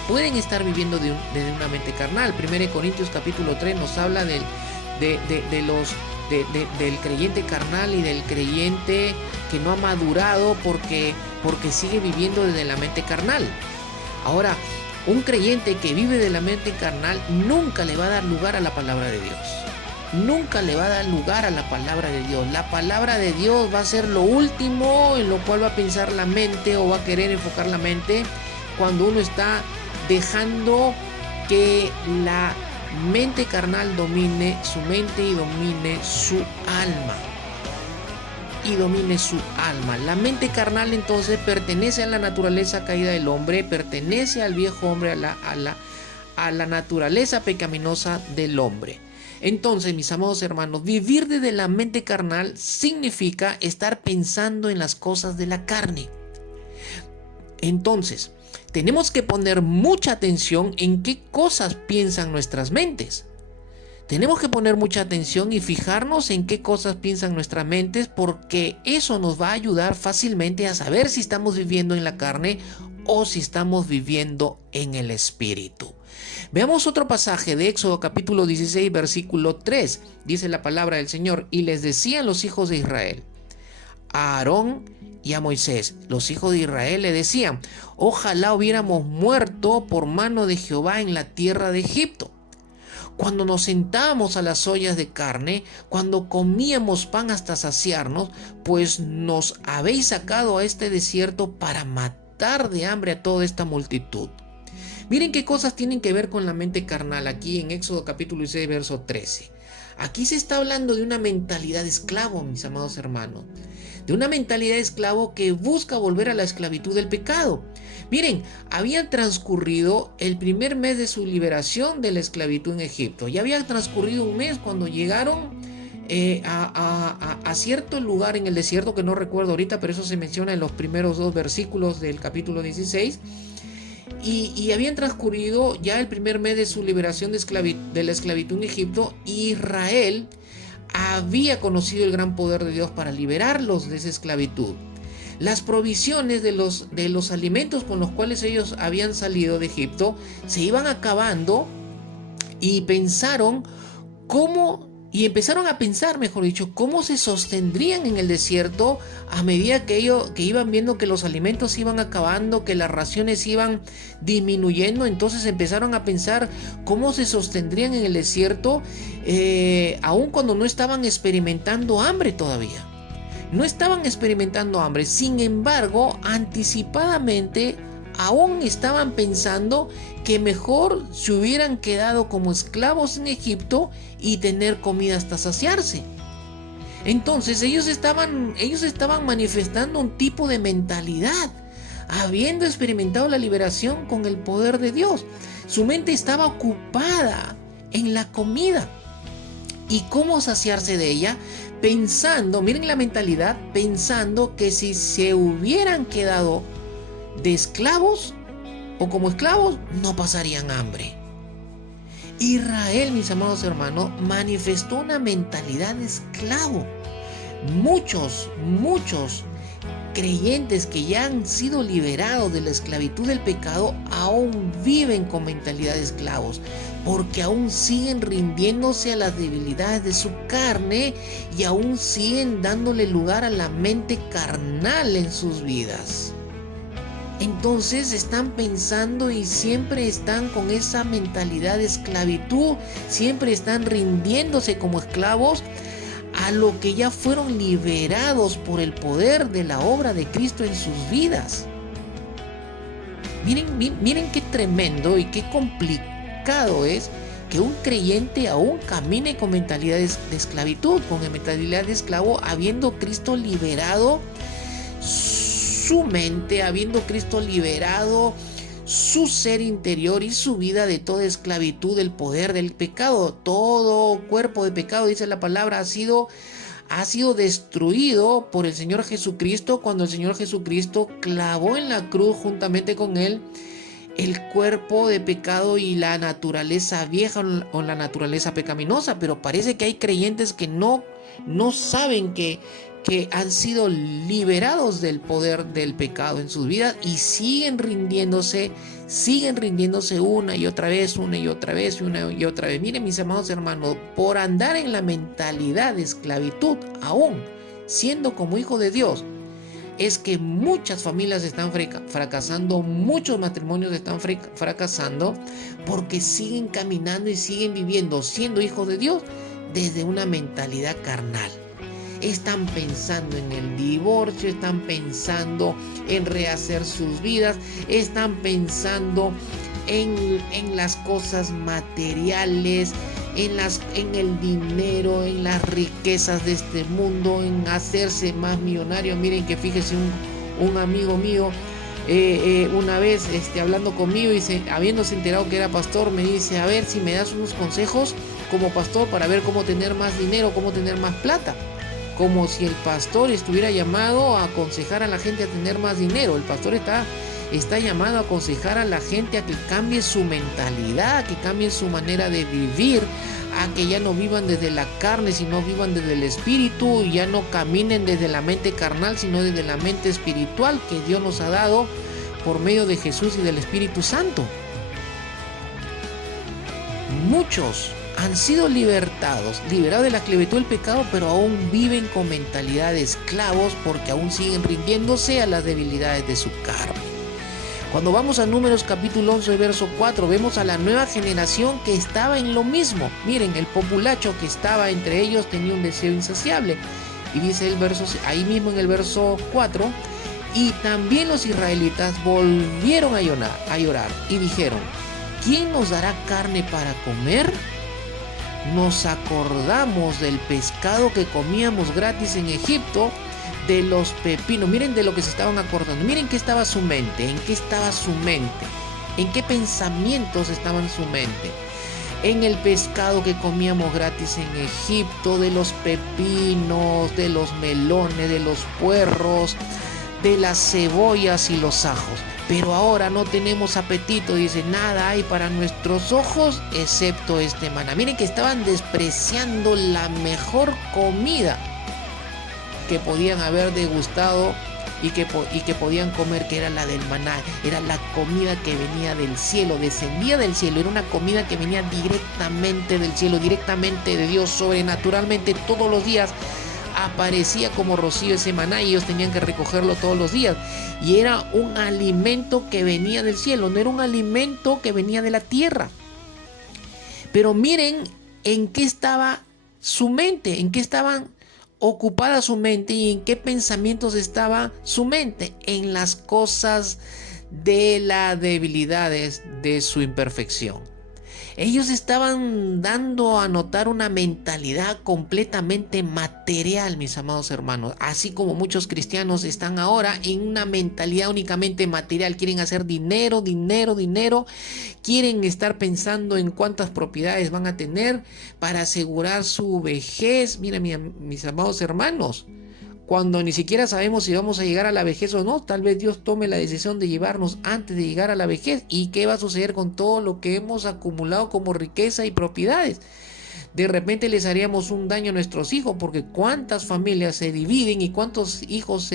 Pueden estar viviendo desde una mente carnal. 1 Corintios capítulo 3 nos habla del creyente carnal y del creyente que no ha madurado porque sigue viviendo desde la mente carnal. Ahora, un creyente que vive de la mente carnal nunca le va a dar lugar a la palabra de Dios. nunca le va a dar lugar a la palabra de Dios. La palabra de Dios va a ser lo último en lo cual va a pensar la mente o va a querer enfocar la mente cuando uno está dejando que la mente carnal domine su mente y domine su alma. La mente carnal entonces pertenece a la naturaleza caída del hombre, pertenece al viejo hombre, a la naturaleza pecaminosa del hombre. Entonces, mis amados hermanos, vivir desde la mente carnal significa estar pensando en las cosas de la carne. Entonces, tenemos que poner mucha atención en qué cosas piensan nuestras mentes. Tenemos que poner mucha atención y fijarnos en qué cosas piensan nuestras mentes, porque eso nos va a ayudar fácilmente a saber si estamos viviendo en la carne o si estamos viviendo en el espíritu. Veamos otro pasaje de Éxodo capítulo 16 versículo 3. Dice la palabra del Señor: y les decían los hijos de Israel, a Aarón y a Moisés, los hijos de Israel le decían: ojalá hubiéramos muerto por mano de Jehová en la tierra de Egipto, cuando nos sentábamos a las ollas de carne, cuando comíamos pan hasta saciarnos, pues nos habéis sacado a este desierto para matar de hambre a toda esta multitud. Miren qué cosas tienen que ver con la mente carnal aquí en Éxodo capítulo 16 verso 13. Aquí se está hablando de una mentalidad de esclavo, mis amados hermanos, de una mentalidad de esclavo que busca volver a la esclavitud del pecado. Miren, había transcurrido el primer mes de su liberación de la esclavitud en Egipto. Ya había transcurrido un mes cuando llegaron a cierto lugar en el desierto que no recuerdo ahorita, pero eso se menciona en los primeros 2 versículos del capítulo 16. Y habían transcurrido ya el primer mes de su liberación de la esclavitud en Egipto. Israel había conocido el gran poder de Dios para liberarlos de esa esclavitud. Las provisiones de los alimentos con los cuales ellos habían salido de Egipto se iban acabando y empezaron a pensar, mejor dicho, cómo se sostendrían en el desierto a medida que iban viendo que los alimentos se iban acabando, que las raciones iban disminuyendo. Entonces empezaron a pensar cómo se sostendrían en el desierto, aun cuando no estaban experimentando hambre todavía. No estaban experimentando hambre, sin embargo, anticipadamente aún estaban pensando que mejor se hubieran quedado como esclavos en Egipto y tener comida hasta saciarse. Entonces ellos estaban manifestando un tipo de mentalidad, habiendo experimentado la liberación con el poder de Dios. Su mente estaba ocupada en la comida y cómo saciarse de ella, pensando, miren la mentalidad, pensando que si se hubieran quedado de esclavos o como esclavos no pasarían hambre. Israel, mis amados hermanos, manifestó una mentalidad de esclavo. Muchos creyentes que ya han sido liberados de la esclavitud del pecado aún viven con mentalidad de esclavos, porque aún siguen rindiéndose a las debilidades de su carne y aún siguen dándole lugar a la mente carnal en sus vidas. Entonces están pensando y siempre están con esa mentalidad de esclavitud, siempre están rindiéndose como esclavos a lo que ya fueron liberados por el poder de la obra de Cristo en sus vidas. Miren qué tremendo y qué complicado es que un creyente aún camine con mentalidad de esclavitud, con mentalidad de esclavo, habiendo Cristo liberado su mente, habiendo Cristo liberado su ser interior y su vida de toda esclavitud del poder del pecado. Todo cuerpo de pecado, dice la palabra, ha sido destruido por el Señor Jesucristo cuando el Señor Jesucristo clavó en la cruz juntamente con él el cuerpo de pecado y la naturaleza vieja o la naturaleza pecaminosa. Pero parece que hay creyentes que no saben que han sido liberados del poder del pecado en sus vidas y siguen rindiéndose una y otra vez. Miren, mis amados hermanos, por andar en la mentalidad de esclavitud, aún siendo como hijo de Dios, es que muchas familias están fracasando, muchos matrimonios están fracasando, porque siguen caminando y siguen viviendo siendo hijos de Dios, desde una mentalidad carnal. Están pensando en el divorcio, están pensando en rehacer sus vidas, están pensando en las cosas materiales, en el dinero, en las riquezas de este mundo, en hacerse más millonario. Miren que fíjese, un amigo mío una vez hablando conmigo, habiéndose enterado que era pastor, me dice: a ver si me das unos consejos como pastor para ver cómo tener más dinero, cómo tener más plata. Como si el pastor estuviera llamado a aconsejar a la gente a tener más dinero. El pastor está llamado a aconsejar a la gente a que cambie su mentalidad, a que cambien su manera de vivir, a que ya no vivan desde la carne, sino vivan desde el espíritu, y ya no caminen desde la mente carnal, sino desde la mente espiritual que Dios nos ha dado por medio de Jesús y del Espíritu Santo. Muchos han sido liberados de la esclavitud del pecado, pero aún viven con mentalidad de esclavos porque aún siguen rindiéndose a las debilidades de su carne. Cuando vamos a Números capítulo 11, verso 4, vemos a la nueva generación que estaba en lo mismo. Miren, el populacho que estaba entre ellos tenía un deseo insaciable. Y dice el verso, ahí mismo en el verso 4, y también los israelitas volvieron a llorar y dijeron: ¿quién nos dará carne para comer? Nos acordamos del pescado que comíamos gratis en Egipto, de los pepinos. Miren de lo que se estaban acordando. Miren qué estaba su mente, en qué estaba su mente, en qué pensamientos estaban en su mente. En el pescado que comíamos gratis en Egipto, de los pepinos, de los melones, de los puerros, de las cebollas y los ajos. Pero ahora no tenemos apetito, dice, nada hay para nuestros ojos excepto este maná. Miren que estaban despreciando la mejor comida que podían haber degustado y que podían comer, que era la del maná. Era la comida que venía del cielo, descendía del cielo. Era una comida que venía directamente del cielo, directamente de Dios, sobrenaturalmente. Todos los días aparecía como rocío ese maná y ellos tenían que recogerlo todos los días. Y era un alimento que venía del cielo, no era un alimento que venía de la tierra. Pero miren en qué estaba su mente, en qué estaban ocupada su mente y en qué pensamientos estaba su mente: en las cosas de las debilidades de su imperfección. Ellos estaban dando a notar una mentalidad completamente material, mis amados hermanos. Así como muchos cristianos están ahora en una mentalidad únicamente material. Quieren hacer dinero, dinero, dinero. Quieren estar pensando en cuántas propiedades van a tener para asegurar su vejez. Mira, mis amados hermanos, cuando ni siquiera sabemos si vamos a llegar a la vejez o no, tal vez Dios tome la decisión de llevarnos antes de llegar a la vejez. ¿Y qué va a suceder con todo lo que hemos acumulado como riqueza y propiedades? De repente les haríamos un daño a nuestros hijos, porque cuántas familias se dividen y cuántos hijos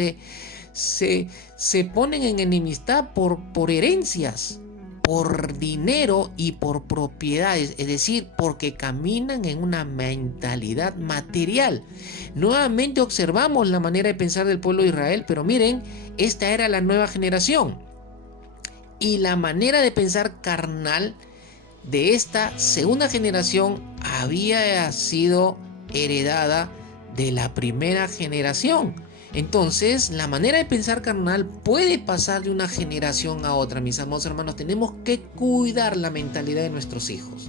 se ponen en enemistad por herencias, por dinero y por propiedades, es decir, porque caminan en una mentalidad material. Nuevamente observamos la manera de pensar del pueblo de Israel, pero miren, esta era la nueva generación. Y la manera de pensar carnal de esta segunda generación había sido heredada de la primera generación. Entonces, la manera de pensar carnal puede pasar de una generación a otra, mis amados hermanos. Tenemos que cuidar la mentalidad de nuestros hijos.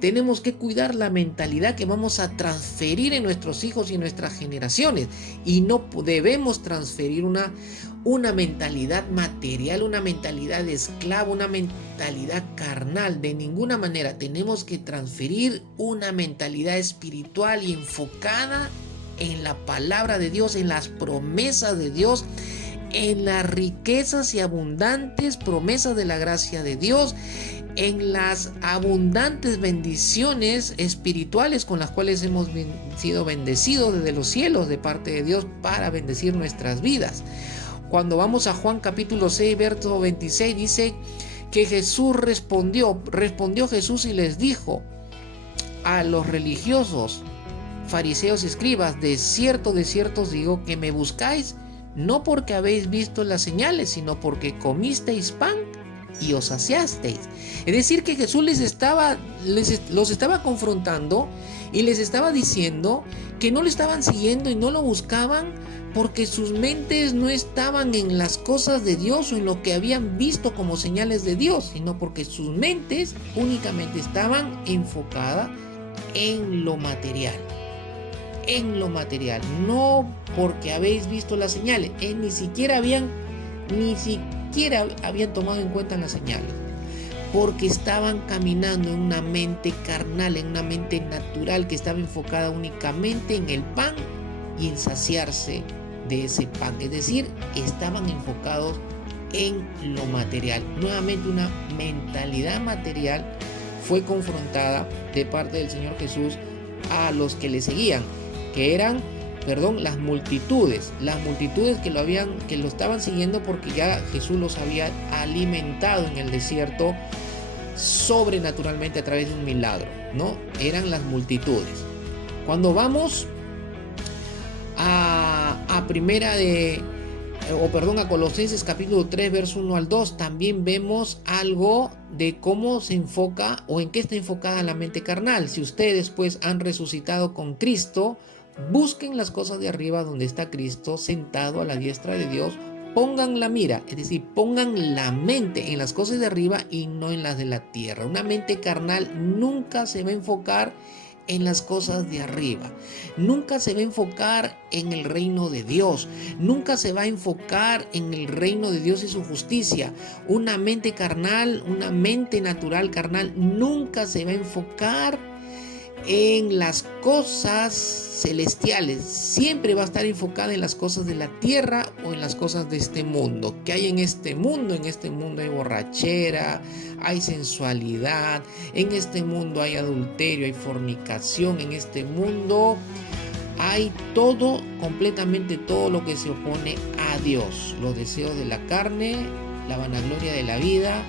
Tenemos que cuidar la mentalidad que vamos a transferir en nuestros hijos y en nuestras generaciones. Y no debemos transferir una mentalidad material, una mentalidad de esclavo, una mentalidad carnal. De ninguna manera. Tenemos que transferir una mentalidad espiritual y enfocada en la palabra de Dios, en las promesas de Dios, en las riquezas y abundantes promesas de la gracia de Dios, en las abundantes bendiciones espirituales con las cuales hemos sido bendecidos desde los cielos de parte de Dios para bendecir nuestras vidas. Cuando vamos a Juan capítulo 6, verso 26, dice que Jesús respondió Jesús y les dijo a los religiosos, fariseos y escribas: de cierto os digo que me buscáis, no porque habéis visto las señales, sino porque comisteis pan y os saciasteis. Es decir, que Jesús los estaba confrontando y les estaba diciendo que no le estaban siguiendo y no lo buscaban porque sus mentes no estaban en las cosas de Dios o en lo que habían visto como señales de Dios, sino porque sus mentes únicamente estaban enfocadas en lo material. En lo material, no porque habéis visto las señales, ni siquiera habían tomado en cuenta las señales, porque estaban caminando en una mente carnal, en una mente natural que estaba enfocada únicamente en el pan y en saciarse de ese pan. Es decir, estaban enfocados en lo material. Nuevamente una mentalidad material fue confrontada de parte del Señor Jesús a los que le seguían, que eran, las multitudes que lo estaban siguiendo porque ya Jesús los había alimentado en el desierto sobrenaturalmente a través de un milagro, ¿no? Eran las multitudes. Cuando vamos a Colosenses capítulo 3, verso 1 al 2, también vemos algo de cómo se enfoca o en qué está enfocada la mente carnal. Si ustedes pues han resucitado con Cristo, busquen las cosas de arriba donde está Cristo sentado a la diestra de Dios. Pongan la mira, es decir, pongan la mente en las cosas de arriba y no en las de la tierra. Una mente carnal nunca se va a enfocar en las cosas de arriba, nunca se va a enfocar en el reino de Dios, nunca se va a enfocar en el reino de Dios y su justicia. Una mente carnal, una mente natural carnal, nunca se va a enfocar en las cosas celestiales, siempre va a estar enfocada en las cosas de la tierra o en las cosas de este mundo. ¿Qué hay en este mundo? En este mundo hay borrachera, hay sensualidad, en este mundo hay adulterio, hay fornicación, en este mundo hay todo, completamente todo lo que se opone a Dios. Los deseos de la carne, la vanagloria de la vida,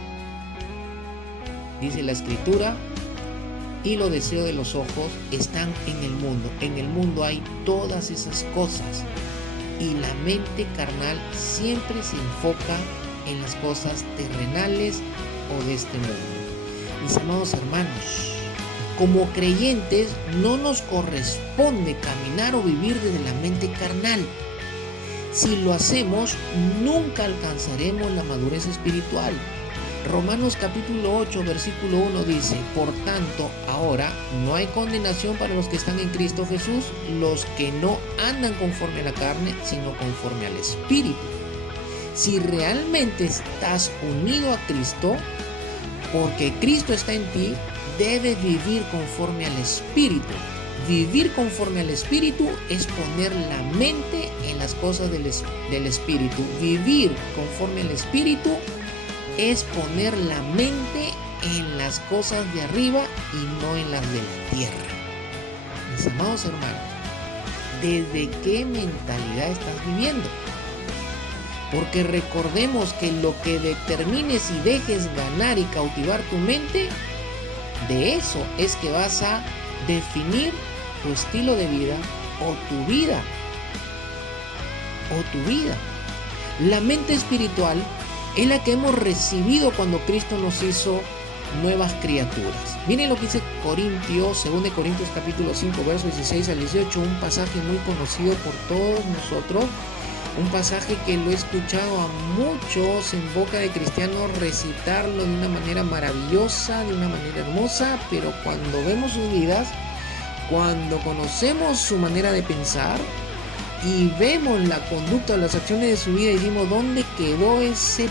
dice la Escritura, y los deseos de los ojos están en el mundo. En el mundo hay todas esas cosas y la mente carnal siempre se enfoca en las cosas terrenales o de este mundo. Mis amados hermanos, como creyentes no nos corresponde caminar o vivir desde la mente carnal. Si lo hacemos, nunca alcanzaremos la madurez espiritual. Romanos capítulo 8, versículo 1 dice: por tanto, ahora no hay condenación para los que están en Cristo Jesús, los que no andan conforme a la carne, sino conforme al Espíritu. Si realmente estás unido a Cristo, porque Cristo está en ti, debes vivir conforme al Espíritu. Vivir conforme al Espíritu es poner la mente en las cosas del Espíritu. Vivir conforme al Espíritu es poner la mente en las cosas de arriba y no en las de la tierra. Mis amados hermanos, ¿desde qué mentalidad estás viviendo? Porque recordemos que lo que determines y dejes ganar y cautivar tu mente, de eso es que vas a definir tu estilo de vida o tu vida. La mente espiritual es la que hemos recibido cuando Cristo nos hizo nuevas criaturas. Miren lo que dice 2 Corintios capítulo 5, versos 16 al 18, un pasaje muy conocido por todos nosotros, un pasaje que lo he escuchado a muchos en boca de cristianos recitarlo de una manera maravillosa, de una manera hermosa, pero cuando vemos sus vidas, cuando conocemos su manera de pensar y vemos la conducta o las acciones de su vida, decimos: ¿dónde quedó esa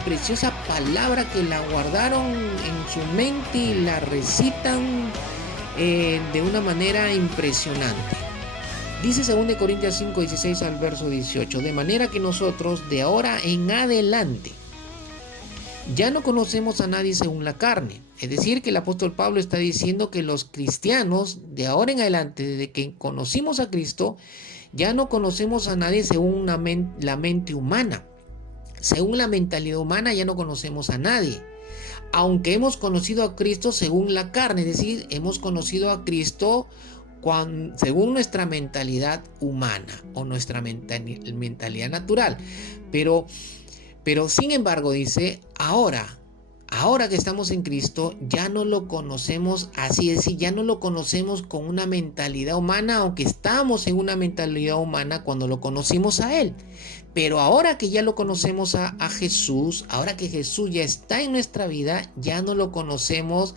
preciosa palabra que la guardaron en su mente y la recitan de una manera impresionante? Dice 2 Corintios 5, 16 al verso 18: de manera que nosotros de ahora en adelante ya no conocemos a nadie según la carne. Es decir, que el apóstol Pablo está diciendo que los cristianos de ahora en adelante, desde que conocimos a Cristo, ya no conocemos a nadie según la mente humana. Según la mentalidad humana ya no conocemos a nadie. Aunque hemos conocido a Cristo según la carne, es decir, hemos conocido a Cristo según nuestra mentalidad humana o nuestra mentalidad natural. Pero Pero sin embargo dice, ahora que estamos en Cristo, ya no lo conocemos así, es decir, ya no lo conocemos con una mentalidad humana, aunque estábamos en una mentalidad humana cuando lo conocimos a Él. Pero ahora que ya lo conocemos a Jesús, ahora que Jesús ya está en nuestra vida, ya no lo conocemos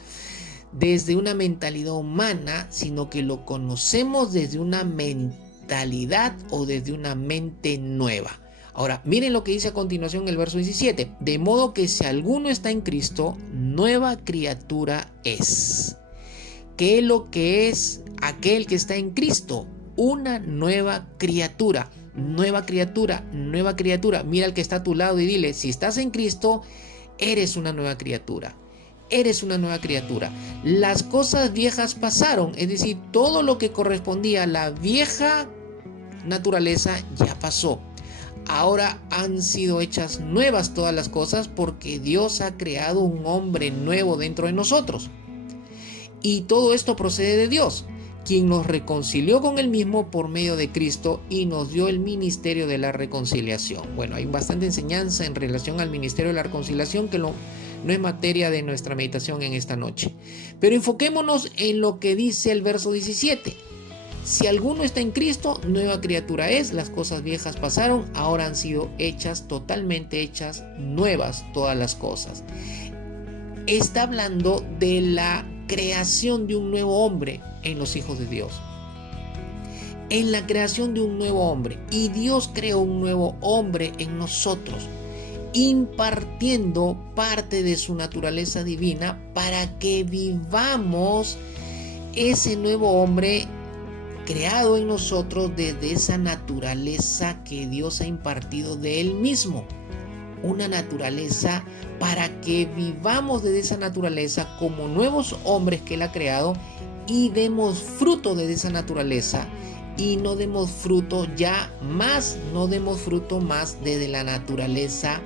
desde una mentalidad humana, sino que lo conocemos desde una mentalidad o desde una mente nueva. Ahora, miren lo que dice a continuación el verso 17. De modo que si alguno está en Cristo, nueva criatura es. ¿Qué es lo que es aquel que está en Cristo? Una nueva criatura. Nueva criatura, nueva criatura. Mira al que está a tu lado y dile, si estás en Cristo, eres una nueva criatura. Eres una nueva criatura. Las cosas viejas pasaron, es decir, todo lo que correspondía a la vieja naturaleza ya pasó. Ahora han sido hechas nuevas todas las cosas porque Dios ha creado un hombre nuevo dentro de nosotros. Y todo esto procede de Dios, quien nos reconcilió con Él mismo por medio de Cristo y nos dio el ministerio de la reconciliación. Bueno, hay bastante enseñanza en relación al ministerio de la reconciliación que no es materia de nuestra meditación en esta noche. Pero enfoquémonos en lo que dice el verso 17. Si alguno está en Cristo, nueva criatura es, las cosas viejas pasaron, ahora han sido hechas, totalmente hechas, nuevas todas las cosas. Está hablando de la creación de un nuevo hombre en los hijos de Dios. En la creación de un nuevo hombre. Y Dios creó un nuevo hombre en nosotros, impartiendo parte de su naturaleza divina para que vivamos ese nuevo hombre creado en nosotros desde esa naturaleza que Dios ha impartido de Él mismo. Una naturaleza para que vivamos desde esa naturaleza como nuevos hombres que Él ha creado y demos fruto de esa naturaleza y no demos fruto no demos fruto más desde la naturaleza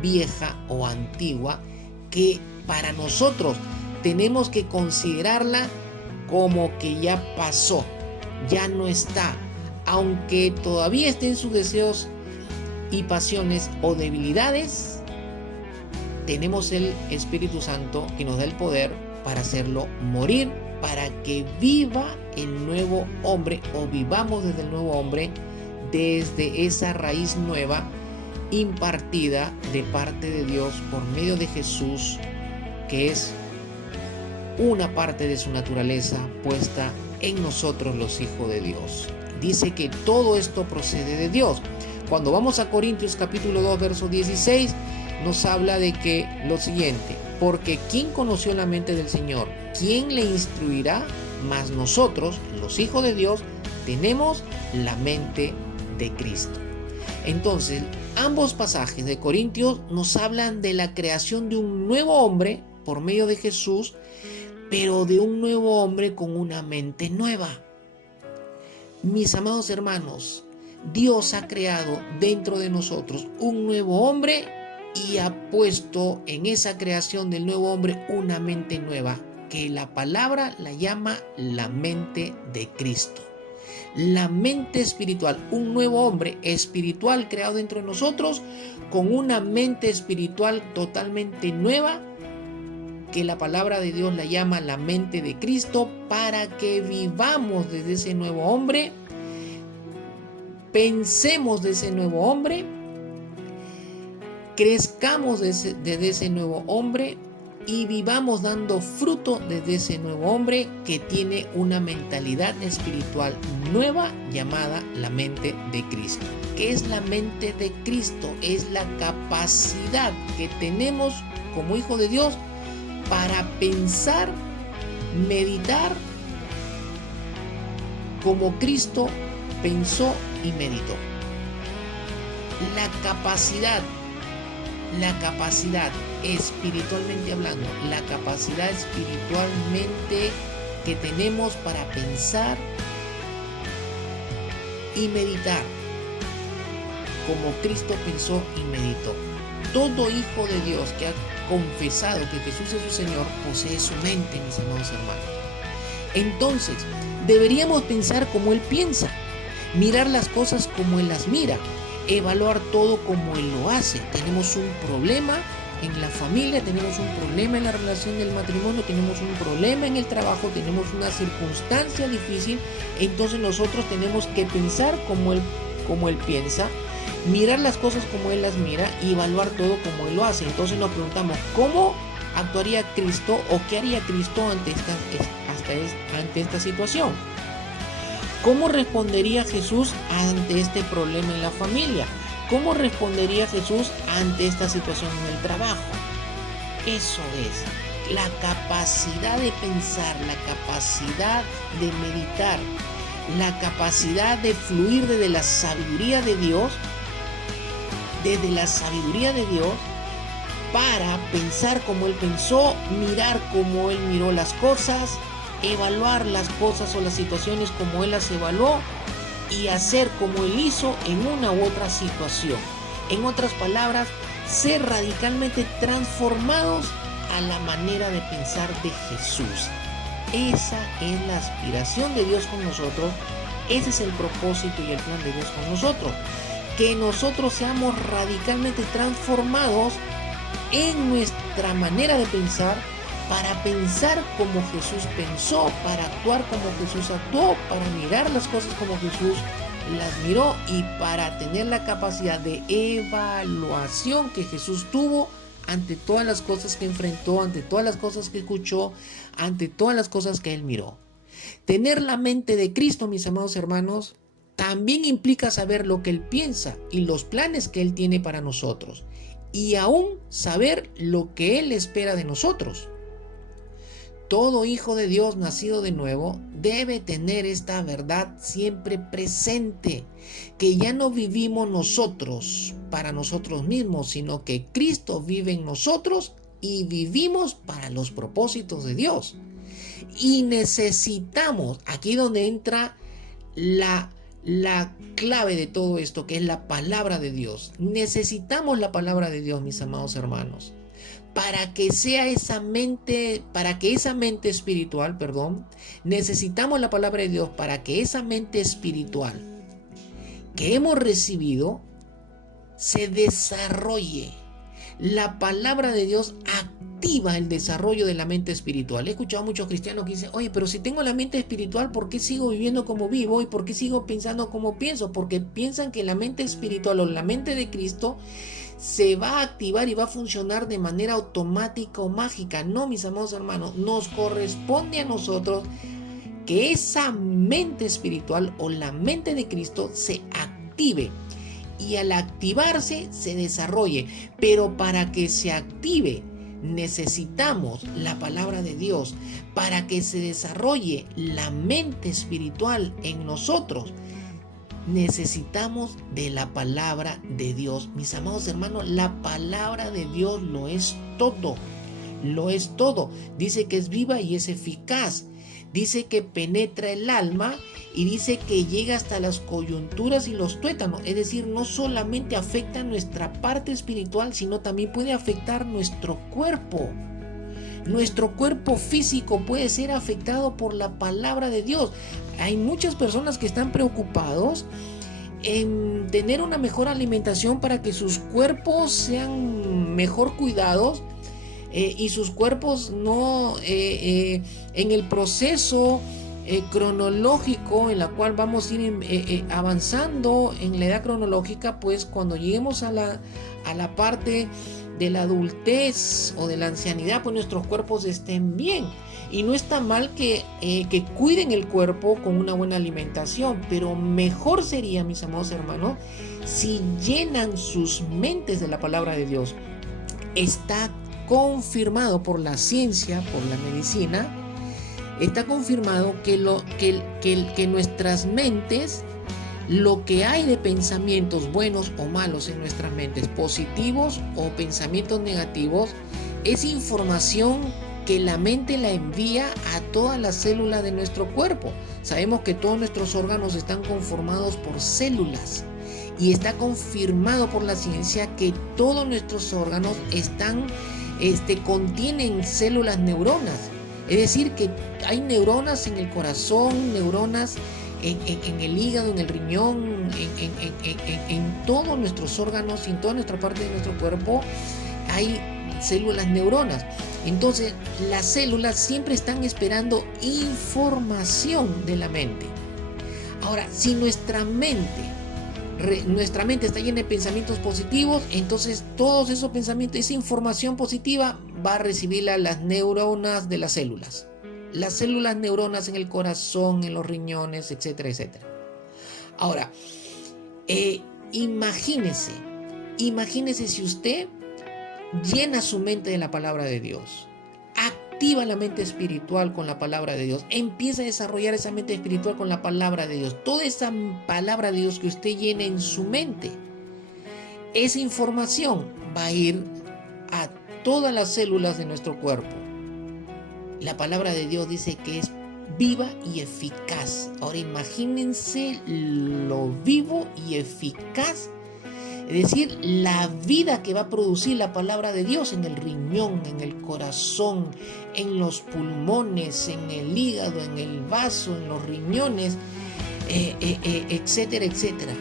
vieja o antigua, que para nosotros tenemos que considerarla como que ya pasó, ya no está, aunque todavía esté en sus deseos y pasiones o debilidades. Tenemos el Espíritu Santo que nos da el poder para hacerlo morir, para que viva el nuevo hombre o vivamos desde el nuevo hombre, desde esa raíz nueva impartida de parte de Dios por medio de Jesús, que es una parte de su naturaleza puesta en nosotros los hijos de Dios. Dice que todo esto procede de Dios. Cuando vamos a Corintios capítulo 2 verso 16 nos habla de que lo siguiente: porque ¿quién conoció la mente del Señor? ¿Quién le instruirá? Mas nosotros, los hijos de Dios, tenemos la mente de Cristo. Entonces, ambos pasajes de Corintios nos hablan de la creación de un nuevo hombre por medio de Jesús, pero de un nuevo hombre con una mente nueva. Mis amados hermanos, Dios ha creado dentro de nosotros un nuevo hombre y ha puesto en esa creación del nuevo hombre una mente nueva, que la palabra la llama la mente de Cristo. La mente espiritual, un nuevo hombre espiritual creado dentro de nosotros con una mente espiritual totalmente nueva, que la palabra de Dios la llama la mente de Cristo, para que vivamos desde ese nuevo hombre, pensemos de ese nuevo hombre, crezcamos desde ese nuevo hombre y vivamos dando fruto desde ese nuevo hombre que tiene una mentalidad espiritual nueva llamada la mente de Cristo. ¿Qué es la mente de Cristo? Es la capacidad que tenemos como hijos de Dios para pensar, meditar como Cristo pensó y meditó. La capacidad espiritualmente hablando, la capacidad espiritualmente que tenemos para pensar y meditar como Cristo pensó y meditó. Todo hijo de Dios que ha confesado que Jesús es su Señor posee su mente, mis amados hermanos. Entonces, deberíamos pensar como Él piensa, mirar las cosas como Él las mira, evaluar todo como Él lo hace. Tenemos un problema en la familia, tenemos un problema en la relación del matrimonio, tenemos un problema en el trabajo, tenemos una circunstancia difícil, entonces nosotros tenemos que pensar como Él piensa, mirar las cosas como Él las mira y evaluar todo como Él lo hace. Entonces nos preguntamos, ¿cómo actuaría Cristo o qué haría Cristo ante esta situación? ¿Cómo respondería Jesús ante este problema en la familia? ¿Cómo respondería Jesús ante esta situación en el trabajo? Eso es la capacidad de pensar, la capacidad de meditar, la capacidad de fluir desde la sabiduría de Dios, para pensar como Él pensó, mirar como Él miró las cosas, evaluar las cosas o las situaciones como Él las evaluó y hacer como Él hizo en una u otra situación. En otras palabras, ser radicalmente transformados a la manera de pensar de Jesús. Esa es la aspiración de Dios con nosotros, ese es el propósito y el plan de Dios con nosotros. Que nosotros seamos radicalmente transformados en nuestra manera de pensar, para pensar como Jesús pensó, para actuar como Jesús actuó, para mirar las cosas como Jesús las miró y para tener la capacidad de evaluación que Jesús tuvo ante todas las cosas que enfrentó, ante todas las cosas que escuchó, ante todas las cosas que Él miró. Tener la mente de Cristo, mis amados hermanos, también implica saber lo que Él piensa y los planes que Él tiene para nosotros, y aún saber lo que Él espera de nosotros. Todo hijo de Dios nacido de nuevo debe tener esta verdad siempre presente, que ya no vivimos nosotros para nosotros mismos, sino que Cristo vive en nosotros y vivimos para los propósitos de Dios. Y necesitamos, aquí donde entra la clave de todo esto, que es la palabra de Dios. Necesitamos la palabra de Dios, mis amados hermanos, para que esa mente espiritual, necesitamos la palabra de Dios para que esa mente espiritual que hemos recibido se desarrolle. La palabra de Dios activa el desarrollo de la mente espiritual. He escuchado a muchos cristianos que dicen, oye, pero si tengo la mente espiritual, ¿por qué sigo viviendo como vivo? ¿Y por qué sigo pensando como pienso? Porque piensan que la mente espiritual o la mente de Cristo se va a activar y va a funcionar de manera automática o mágica. No, mis amados hermanos, nos corresponde a nosotros que esa mente espiritual o la mente de Cristo se active. Y al activarse se desarrolle. Pero para que se active necesitamos la palabra de Dios. Para que se desarrolle la mente espiritual en nosotros necesitamos de la palabra de Dios. Mis amados hermanos, la palabra de Dios lo es todo. Lo es todo. Dice que es viva y es eficaz. Dice que penetra el alma y dice que llega hasta las coyunturas y los tuétanos. Es decir, no solamente afecta nuestra parte espiritual, sino también puede afectar nuestro cuerpo. Nuestro cuerpo físico puede ser afectado por la palabra de Dios. Hay muchas personas que están preocupados en tener una mejor alimentación para que sus cuerpos sean mejor cuidados y sus cuerpos no en el proceso cronológico en la cual vamos a ir avanzando en la edad cronológica, pues cuando lleguemos a la parte de la adultez o de la ancianidad, pues nuestros cuerpos estén bien. Y no está mal que cuiden el cuerpo con una buena alimentación, pero mejor sería, mis amados hermanos, si llenan sus mentes de la palabra de Dios. Está confirmado por la ciencia, por la medicina, está confirmado que nuestras mentes, lo que hay de pensamientos buenos o malos en nuestras mentes, positivos o pensamientos negativos, es información que la mente la envía a todas las células de nuestro cuerpo. Sabemos que todos nuestros órganos están conformados por células y está confirmado por la ciencia que todos nuestros órganos contienen células neuronas. Es decir, que hay neuronas en el corazón, neuronas en el hígado, en el riñón, en todos nuestros órganos, en toda nuestra parte de nuestro cuerpo, hay células neuronas. Entonces, las células siempre están esperando información de la mente. Ahora, si nuestra mente está llena de pensamientos positivos, entonces todos esos pensamientos, esa información positiva va a recibirla las neuronas de las células. Las células neuronas en el corazón, en los riñones, etcétera, etcétera. Ahora, imagínese si usted llena su mente de la palabra de Dios, activa la mente espiritual con la palabra de Dios, empieza a desarrollar esa mente espiritual con la palabra de Dios. Toda esa palabra de Dios que usted llena en su mente, esa información va a ir a todas las células de nuestro cuerpo. La palabra de Dios dice que es viva y eficaz. Ahora imagínense lo vivo y eficaz, es decir, la vida que va a producir la palabra de Dios en el riñón, en el corazón, en los pulmones, en el hígado, en el vaso, en los riñones, etcétera, etcétera.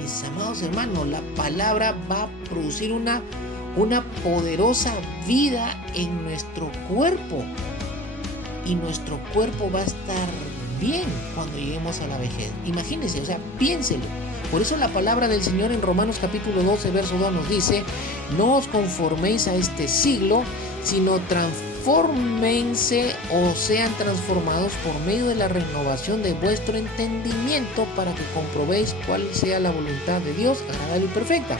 Mis amados hermanos, la palabra va a producir una poderosa vida en nuestro cuerpo. Y nuestro cuerpo va a estar bien cuando lleguemos a la vejez. Imagínense, o sea, piénselo. Por eso la palabra del Señor en Romanos capítulo 12, verso 2 nos dice: no os conforméis a este siglo, sino transfórmense o sean transformados por medio de la renovación de vuestro entendimiento, para que comprobéis cuál sea la voluntad de Dios, agradable y perfecta.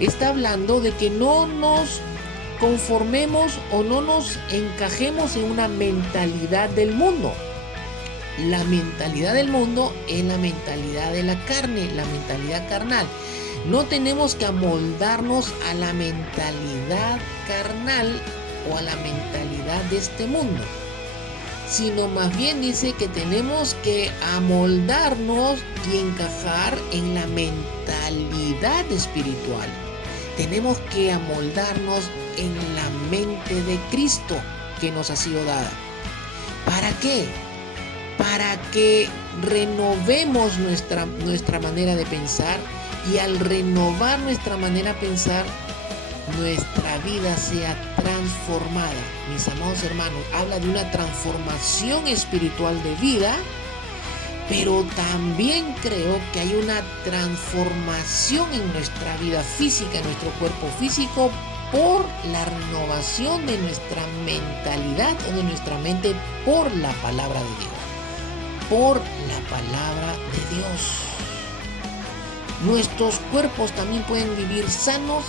Está hablando de que no nos conformemos o no nos encajemos en una mentalidad del mundo. La mentalidad del mundo es la mentalidad de la carne, la mentalidad carnal. No tenemos que amoldarnos a la mentalidad carnal o a la mentalidad de este mundo, sino más bien dice que tenemos que amoldarnos y encajar en la mentalidad espiritual. Tenemos que amoldarnos en la mente de Cristo que nos ha sido dada. ¿Para qué? Para que renovemos nuestra manera de pensar, y al renovar nuestra manera de pensar, nuestra vida sea transformada. Mis amados hermanos, habla de una transformación espiritual de vida, pero también creo que hay una transformación en nuestra vida física, en nuestro cuerpo físico, por la renovación de nuestra mentalidad o de nuestra mente por la palabra de Dios. Por la palabra de Dios. Nuestros cuerpos también pueden vivir sanos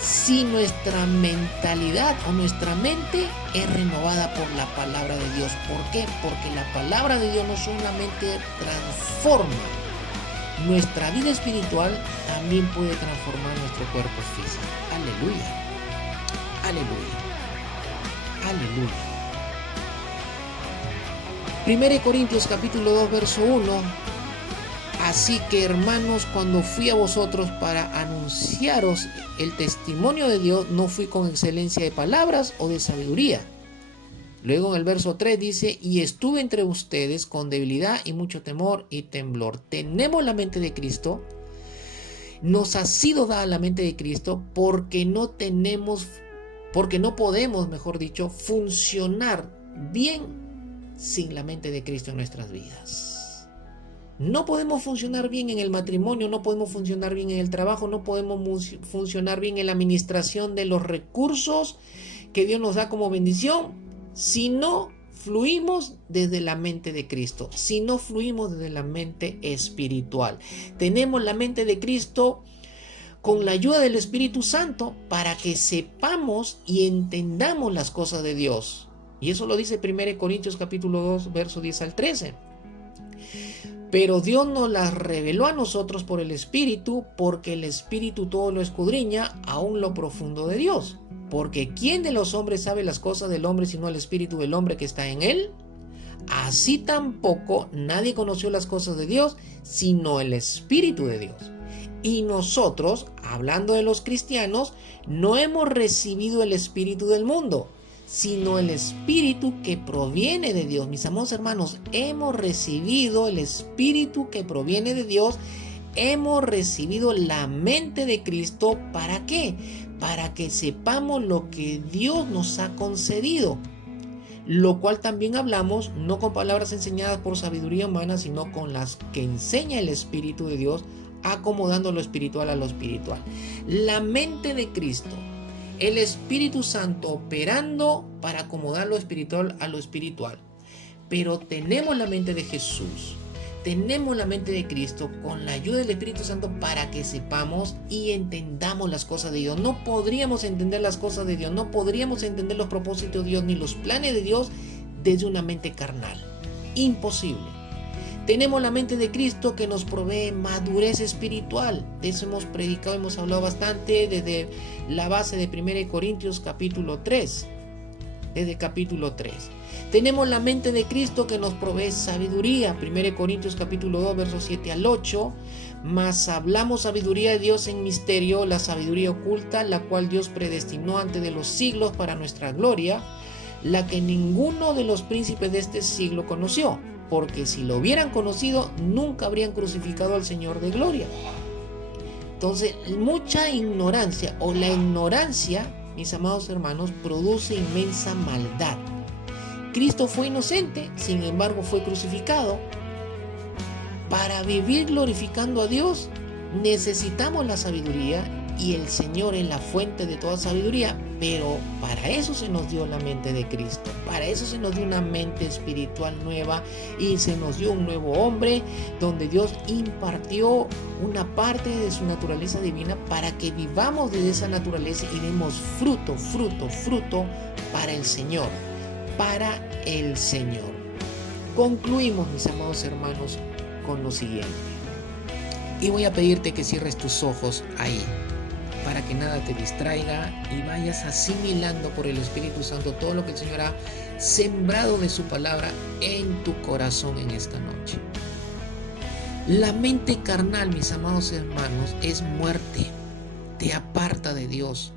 si nuestra mentalidad o nuestra mente es renovada por la palabra de Dios. ¿Por qué? Porque la palabra de Dios no solamente transforma nuestra vida espiritual, también puede transformar nuestro cuerpo físico. Aleluya. Aleluya. Aleluya. 1 Corintios capítulo 2, verso 1. Así que, hermanos, cuando fui a vosotros para anunciaros el testimonio de Dios, no fui con excelencia de palabras o de sabiduría. Luego en el verso 3 dice: y estuve entre ustedes con debilidad y mucho temor y temblor. Tenemos la mente de Cristo. Nos ha sido dada la mente de Cristo porque no podemos, mejor dicho, funcionar bien sin la mente de Cristo en nuestras vidas. No podemos funcionar bien en el matrimonio, no podemos funcionar bien en el trabajo, no podemos funcionar bien en la administración de los recursos que Dios nos da como bendición si no fluimos desde la mente de Cristo, si no fluimos desde la mente espiritual. Tenemos la mente de Cristo con la ayuda del Espíritu Santo para que sepamos y entendamos las cosas de Dios. Y eso lo dice 1 Corintios capítulo 2, verso 10 al 13. Pero Dios nos las reveló a nosotros por el Espíritu, porque el Espíritu todo lo escudriña, aún lo profundo de Dios. Porque ¿quién de los hombres sabe las cosas del hombre sino el Espíritu del hombre que está en él? Así tampoco nadie conoció las cosas de Dios, sino el Espíritu de Dios. Y nosotros, hablando de los cristianos, no hemos recibido el espíritu del mundo, sino el Espíritu que proviene de Dios. Mis amados hermanos, hemos recibido el Espíritu que proviene de Dios. Hemos recibido la mente de Cristo. ¿Para qué? Para que sepamos lo que Dios nos ha concedido. Lo cual también hablamos, no con palabras enseñadas por sabiduría humana, sino con las que enseña el Espíritu de Dios, acomodando lo espiritual a lo espiritual. La mente de Cristo, el Espíritu Santo operando para acomodar lo espiritual a lo espiritual. Pero tenemos la mente de Jesús, tenemos la mente de Cristo con la ayuda del Espíritu Santo para que sepamos y entendamos las cosas de Dios. No podríamos entender las cosas de Dios, no podríamos entender los propósitos de Dios ni los planes de Dios desde una mente carnal. Imposible. Tenemos la mente de Cristo que nos provee madurez espiritual. De eso hemos predicado, hemos hablado bastante desde la base de 1 Corintios capítulo 3. Desde capítulo 3. Tenemos la mente de Cristo que nos provee sabiduría. 1 Corintios capítulo 2, versos 7 al 8. Mas hablamos sabiduría de Dios en misterio, la sabiduría oculta, la cual Dios predestinó antes de los siglos para nuestra gloria, la que ninguno de los príncipes de este siglo conoció, porque si lo hubieran conocido, nunca habrían crucificado al Señor de gloria. Entonces, mucha ignorancia o la ignorancia, mis amados hermanos, produce inmensa maldad. Cristo fue inocente, sin embargo fue crucificado. Para vivir glorificando a Dios, necesitamos la sabiduría y el Señor es la fuente de toda sabiduría, pero para eso se nos dio la mente de Cristo, para eso se nos dio una mente espiritual nueva y se nos dio un nuevo hombre donde Dios impartió una parte de su naturaleza divina para que vivamos de esa naturaleza y demos fruto para el Señor, para el Señor. Concluimos, mis amados hermanos, con lo siguiente. Y voy a pedirte que cierres tus ojos ahí, para que nada te distraiga y vayas asimilando por el Espíritu Santo todo lo que el Señor ha sembrado de su palabra en tu corazón en esta noche. La mente carnal, mis amados hermanos, es muerte. Te aparta de Dios,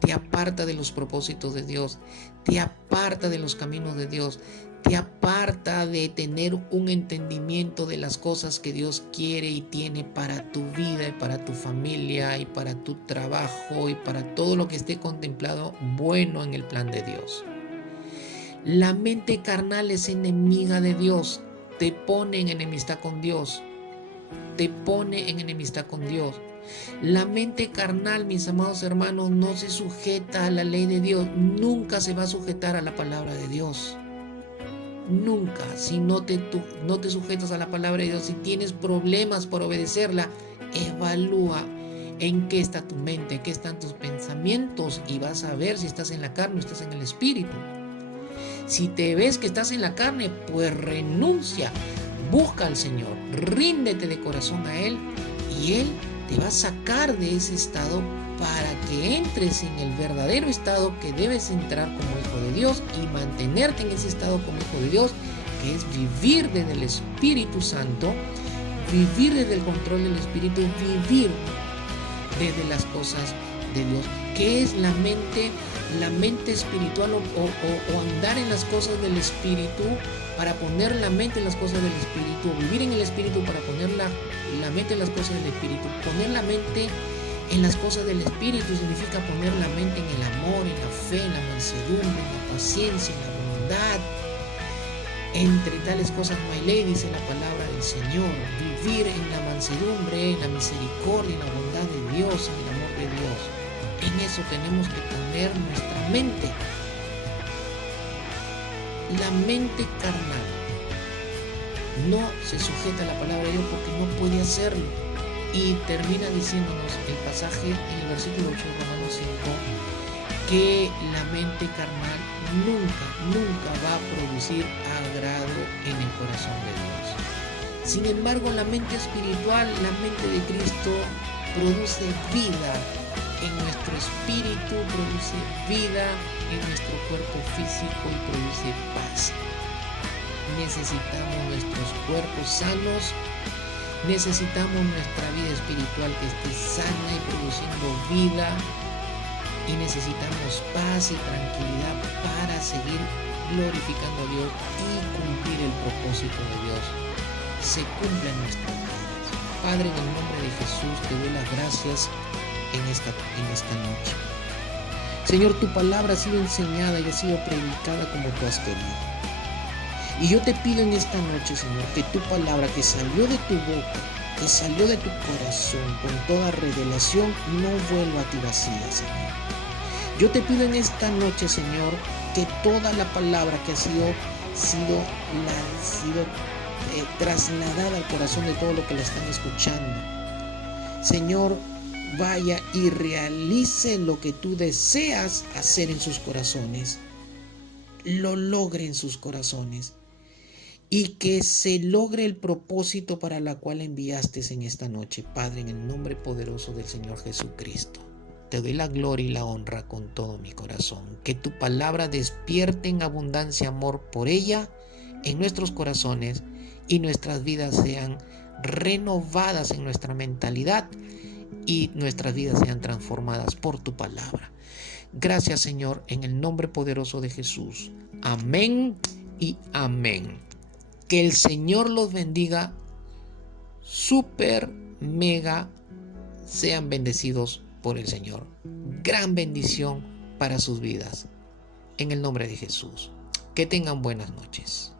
te aparta de los propósitos de Dios, te aparta de los caminos de Dios, te aparta de tener un entendimiento de las cosas que Dios quiere y tiene para tu vida y para tu familia y para tu trabajo y para todo lo que esté contemplado bueno en el plan de Dios. La mente carnal es enemiga de Dios, te pone en enemistad con Dios, te pone en enemistad con Dios. La mente carnal, mis amados hermanos, no se sujeta a la ley de Dios, nunca se va a sujetar a la palabra de Dios. Nunca, si no te sujetas a la palabra de Dios, si tienes problemas por obedecerla, evalúa en qué está tu mente, en qué están tus pensamientos y vas a ver si estás en la carne o estás en el espíritu. Si te ves que estás en la carne, pues renuncia, busca al Señor, ríndete de corazón a Él y Él te va a sacar de ese estado para que entres en el verdadero estado que debes entrar como hijo de Dios y mantenerte en ese estado como hijo de Dios, que es vivir desde el Espíritu Santo, vivir desde el control del Espíritu, vivir desde las cosas de Dios. ¿Qué es la mente espiritual o andar en las cosas del Espíritu para poner la mente en las cosas del Espíritu, vivir en el Espíritu para poner la mente en las cosas del Espíritu? Poner la mente en las cosas del Espíritu significa poner la mente en el amor, en la fe, en la mansedumbre, en la paciencia, en la bondad. Entre tales cosas no hay ley, dice la palabra del Señor. Vivir en la mansedumbre, en la misericordia, en la bondad de Dios, en el amor de Dios. En eso tenemos que poner nuestra mente. La mente carnal no se sujeta a la palabra de Dios porque no puede hacerlo. Y termina diciéndonos el pasaje en el versículo 8 de Romanos 5 que la mente carnal nunca va a producir agrado en el corazón de Dios. Sin embargo, la mente espiritual, la mente de Cristo, produce vida en nuestro espíritu, produce vida en nuestro cuerpo físico y produce paz. Necesitamos nuestros cuerpos sanos. Necesitamos nuestra vida espiritual que esté sana y produciendo vida y necesitamos paz y tranquilidad para seguir glorificando a Dios y cumplir el propósito de Dios. Se cumple en nuestras vidas. Padre, en el nombre de Jesús te doy las gracias en esta noche. Señor, tu palabra ha sido enseñada y ha sido predicada como tú has querido. Y yo te pido en esta noche, Señor, que tu palabra que salió de tu boca, que salió de tu corazón con toda revelación, no vuelva a ti vacía, Señor. Yo te pido en esta noche, Señor, que toda la palabra que ha sido trasladada al corazón de todo lo que la están escuchando, Señor, vaya y realice lo que tú deseas hacer en sus corazones, lo logre en sus corazones y que se logre el propósito para la cual enviaste en esta noche, Padre, en el nombre poderoso del Señor Jesucristo. Te doy la gloria y la honra con todo mi corazón. Que tu palabra despierte en abundancia amor por ella en nuestros corazones y nuestras vidas sean renovadas en nuestra mentalidad y nuestras vidas sean transformadas por tu palabra. Gracias, Señor, en el nombre poderoso de Jesús. Amén y amén. Que el Señor los bendiga. Súper, mega, sean bendecidos por el Señor. Gran bendición para sus vidas. En el nombre de Jesús. Que tengan buenas noches.